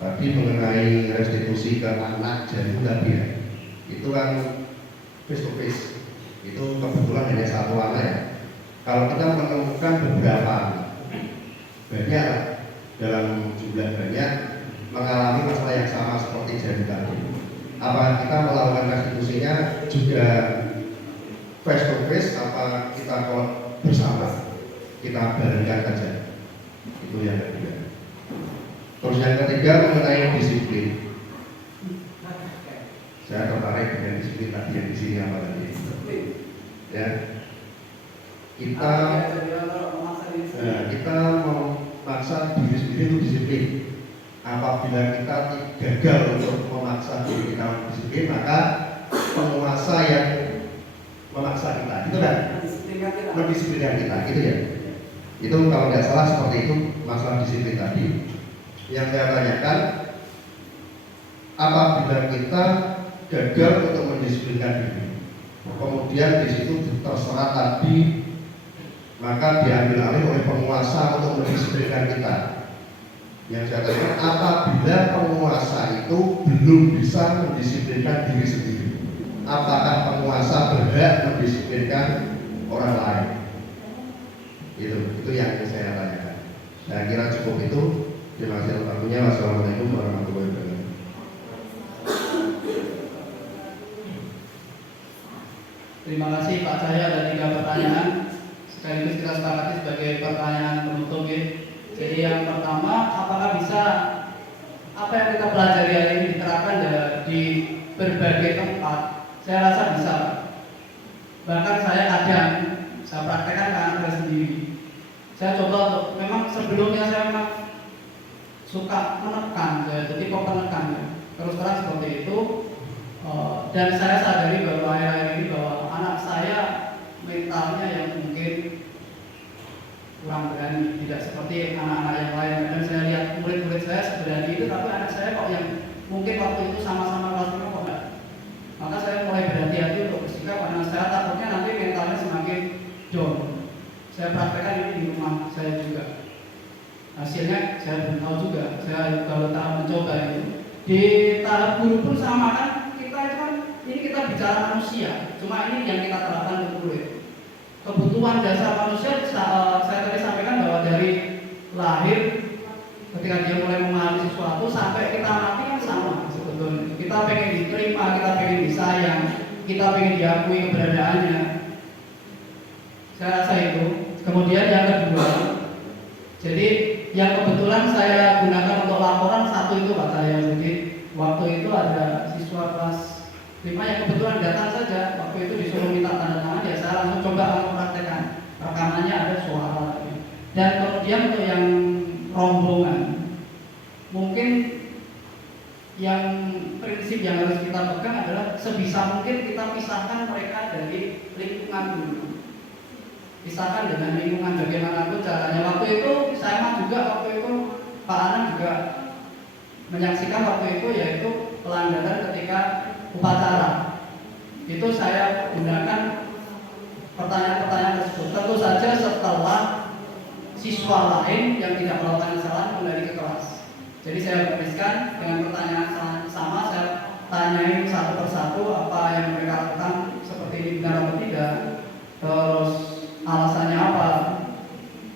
tadi mengenai restitusi ke anak jarimu tadi ya, itu kan face to face. Itu kebetulan hanya satu anak ya. Kalau kita menemukan beberapa banyak dalam jumlah banyak mengalami masalah yang sama seperti Jerry tadi, apa kita melakukan restitusinya juga face to face, apa kita kalau bersama kita barengkan saja. Itu yang kedua. Terus yang ketiga mengenai disiplin. Saya tertarik dengan disiplin tadi yang di sini apa tadi? Ya, kita memaksa diri sendiri untuk disiplin. Apabila kita gagal untuk memaksa diri kita untuk disiplin, maka penguasa yang memaksa kita, itu kan? Mendisiplinkan kita, gitu ya. Itu kalau tidak salah seperti itu masalah disiplin tadi. Yang saya tanyakan, apabila kita gagal untuk mendisiplinkan diri, kemudian di situ terserah tadi, maka diambil alih oleh penguasa untuk mendisiplinkan kita. Yang saya tanyakan, apabila penguasa itu belum bisa mendisiplinkan diri sendiri, apakah penguasa berhak mendisiplinkan orang lain? Itu yang saya tanyakan. Saya kira cukup itu. Terima kasih atas waktunya. Wassalamualaikum warahmatullahi wabarakatuh. Terima kasih Pak Cahya, ada 3 pertanyaan sekaligus kita sepakati sebagai pertanyaan penutup ya. Jadi yang pertama, apakah bisa apa yang kita pelajari hari ini diterapkan di berbagai tempat? Saya rasa bisa. Bahkan saya kadang saya praktekkan ke anak saya sendiri. Saya coba untuk, memang sebelumnya saya memang suka menekan, jadi kok penekan ya. Terus terang seperti itu. Dan saya sadari bahwa akhir-akhir ini bahwa anak saya mentalnya yang mungkin kurang berani, tidak seperti anak-anak yang lain. Dan saya lihat murid-murid saya seberani itu, tapi anak saya kok yang mungkin waktu itu sama-sama kelas 5 kok enggak. Maka saya mulai berhati-hati untuk bersikap karena saya takutnya nanti mentalnya semakin down. Saya praktekkan ini di rumah saya juga. Hasilnya saya belum tahu juga. Saya baru tahap mencoba itu. Di tahap guru pun sama kan. Ini kita bicara manusia, cuma ini yang kita terapkan untuk murid. Kebutuhan dasar manusia, saya tadi sampaikan bahwa dari lahir ketika dia mulai memahami sesuatu sampai kita mati kan sama sebetulnya. Kita pengen diterima, kita pengen disayang, kita pengen diakui keberadaannya. Saya rasa itu. Kemudian yang kedua, jadi yang kebetulan saya gunakan untuk laporan satu itu Pak saya. Jadi waktu itu ada siswa kelas 5 yang kebetulan datang saja, waktu itu disuruh minta tanda tangan, ya saya langsung coba mempraktekkan. Rekamannya ada suara. Dan kemudian untuk yang rombongan, mungkin yang prinsip yang harus kita pegang adalah sebisa mungkin kita pisahkan mereka dari lingkungan dulu. Pisahkan dengan lingkungan bagaimanapun caranya. Waktu itu saya juga waktu itu Pak Anang juga menyaksikan waktu itu, yaitu pelanggaran ketika upacara. Itu saya gunakan pertanyaan-pertanyaan tersebut. Tentu saja setelah siswa lain yang tidak melakukan kesalahan kembali ke kelas. Jadi saya habiskan dengan pertanyaan sama, saya tanyain satu persatu apa yang mereka lakukan seperti ini benar atau tidak. Terus alasannya apa?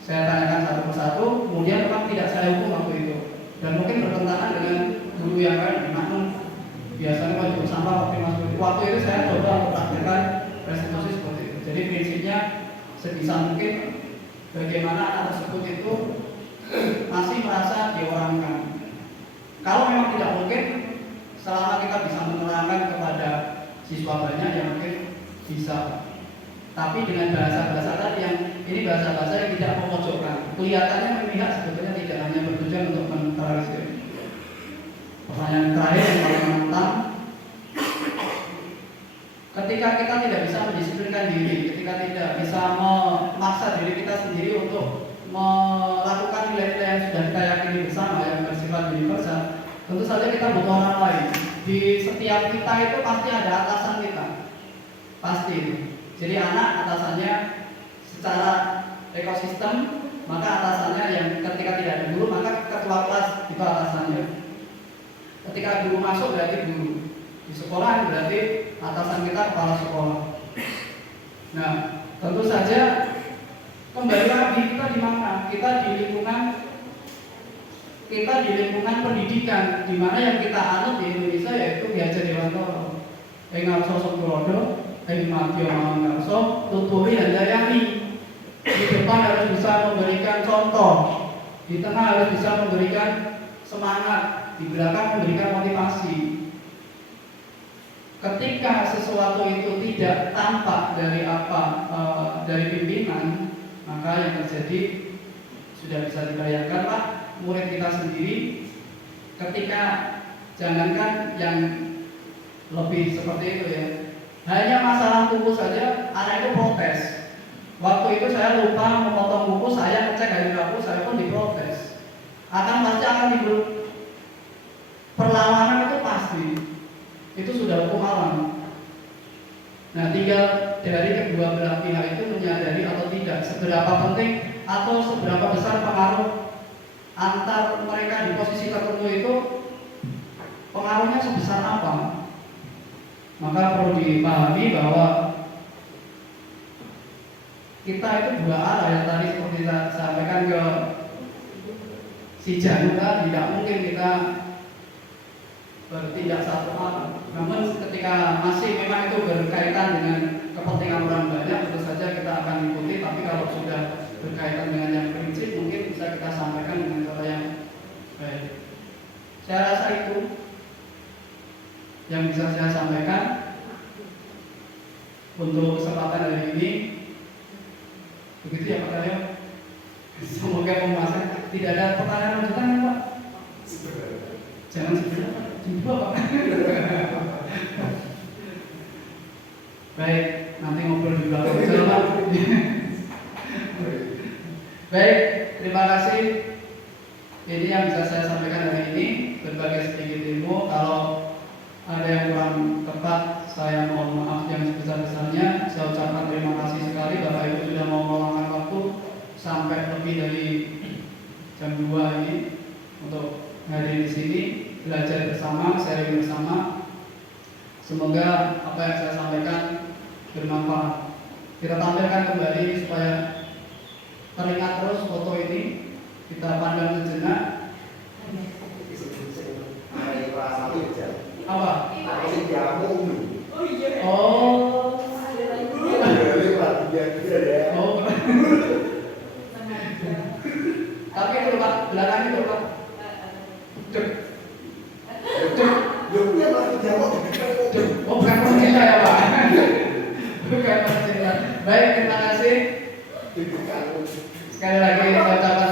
Saya tanyakan satu persatu. Kemudian memang tidak saya hukum waktu itu. Dan mungkin bertentangan dengan guru yang lain. Namun biasanya kalau jemput sampah waktu itu saya coba mempraktikkan restitusi seperti itu. Jadi prinsipnya sebisa mungkin bagaimana anak tersebut itu masih merasa diorangkan. Kalau memang tidak mungkin, selama kita bisa menerangkan kepada siswa banyak yang mungkin bisa. Tapi dengan bahasa-bahasa tadi yang ini bahasa-bahasa yang tidak memojokkan, kelihatannya memihak, sebetulnya tidak hanya bertujuan untuk menetralisir. Pertanyaan terakhir yang paling menantang, ketika kita tidak bisa mendisiplinkan diri, ketika tidak bisa memaksa diri kita sendiri untuk melakukan nilai-nilai yang sudah kita yakini bersama yang bersifat universal, tentu saja kita butuh orang lain. Di setiap kita itu pasti ada atasan kita, pasti. Jadi anak atasannya secara ekosistem, maka atasannya yang ketika tidak ada guru, maka ketua kelas itu atasannya. Ketika guru masuk berarti guru. Di sekolah berarti atasan kita kepala sekolah. Nah, tentu saja kembali lagi kita di mana? Kita di lingkungan pendidikan, di mana yang kita anut di Indonesia yaitu Ki Dewantara. Ing ngarsa Turodo, ing madya mangarsa, tuturi handayani. Di depan harus bisa memberikan contoh, di tengah harus bisa memberikan semangat, di belakang memberikan motivasi. Ketika sesuatu itu tidak tampak dari pimpinan, maka yang terjadi sudah bisa dibayangkan Pak, murid kita sendiri ketika jangankan yang lebih seperti itu ya, hanya masalah kuku saja anak itu protes. Waktu itu saya lupa memotong kuku, saya ngecek hari Rabu, saya pun diprotes. Pasti akan timbul perlawanan, itu pasti. Itu sudah hukum alam. Nah, tinggal dari kedua belah pihak itu menyadari atau tidak seberapa penting atau seberapa besar pengaruh antar mereka di posisi tertentu itu, pengaruhnya sebesar apa. Maka perlu dipahami bahwa kita itu dua arah yang tadi seperti saya sampaikan ke si Janu tadi, tidak mungkin kita bertindak satu arah. Namun ketika masih memang itu berkaitan dengan kepentingan orang banyak, tentu saja kita akan ikuti. Tapi kalau sudah berkaitan dengan yang prinsip, mungkin bisa kita sampaikan dengan cara yang baik. Saya rasa itu yang bisa saya sampaikan untuk kesempatan hari ini. Begitu ya Pak Karyo. Semoga memuaskan. Tidak ada pertanyaan lanjutan ya Pak? Jangan sebentar Pak. Jumpa Pak. Baik, nanti ngobrol di belakang saja Pak. Baik, terima kasih. Ini yang bisa saya sampaikan hari ini, berbagai sedikit ilmu. Kalau ada yang kurang tepat, saya mohon maaf yang sebesar-besarnya. Saya ucapkan terima kasih sekali Bapak Ibu sudah mau meluangkan waktu sampai lebih dari jam 2 ini untuk hadir di sini, belajar bersama, sharing bersama. Semoga apa yang saya sampaikan bermanfaat. Kita tampilkan kembali supaya teringat terus foto ini, kita pandang sejenak. Apa? Oh. Tapi itu Pak, belakangnya itu Pak. Dek. Oh, bukan cinta ya Pak. Bukan cinta. Baik, terima kasih. Sekali lagi saya ucapkan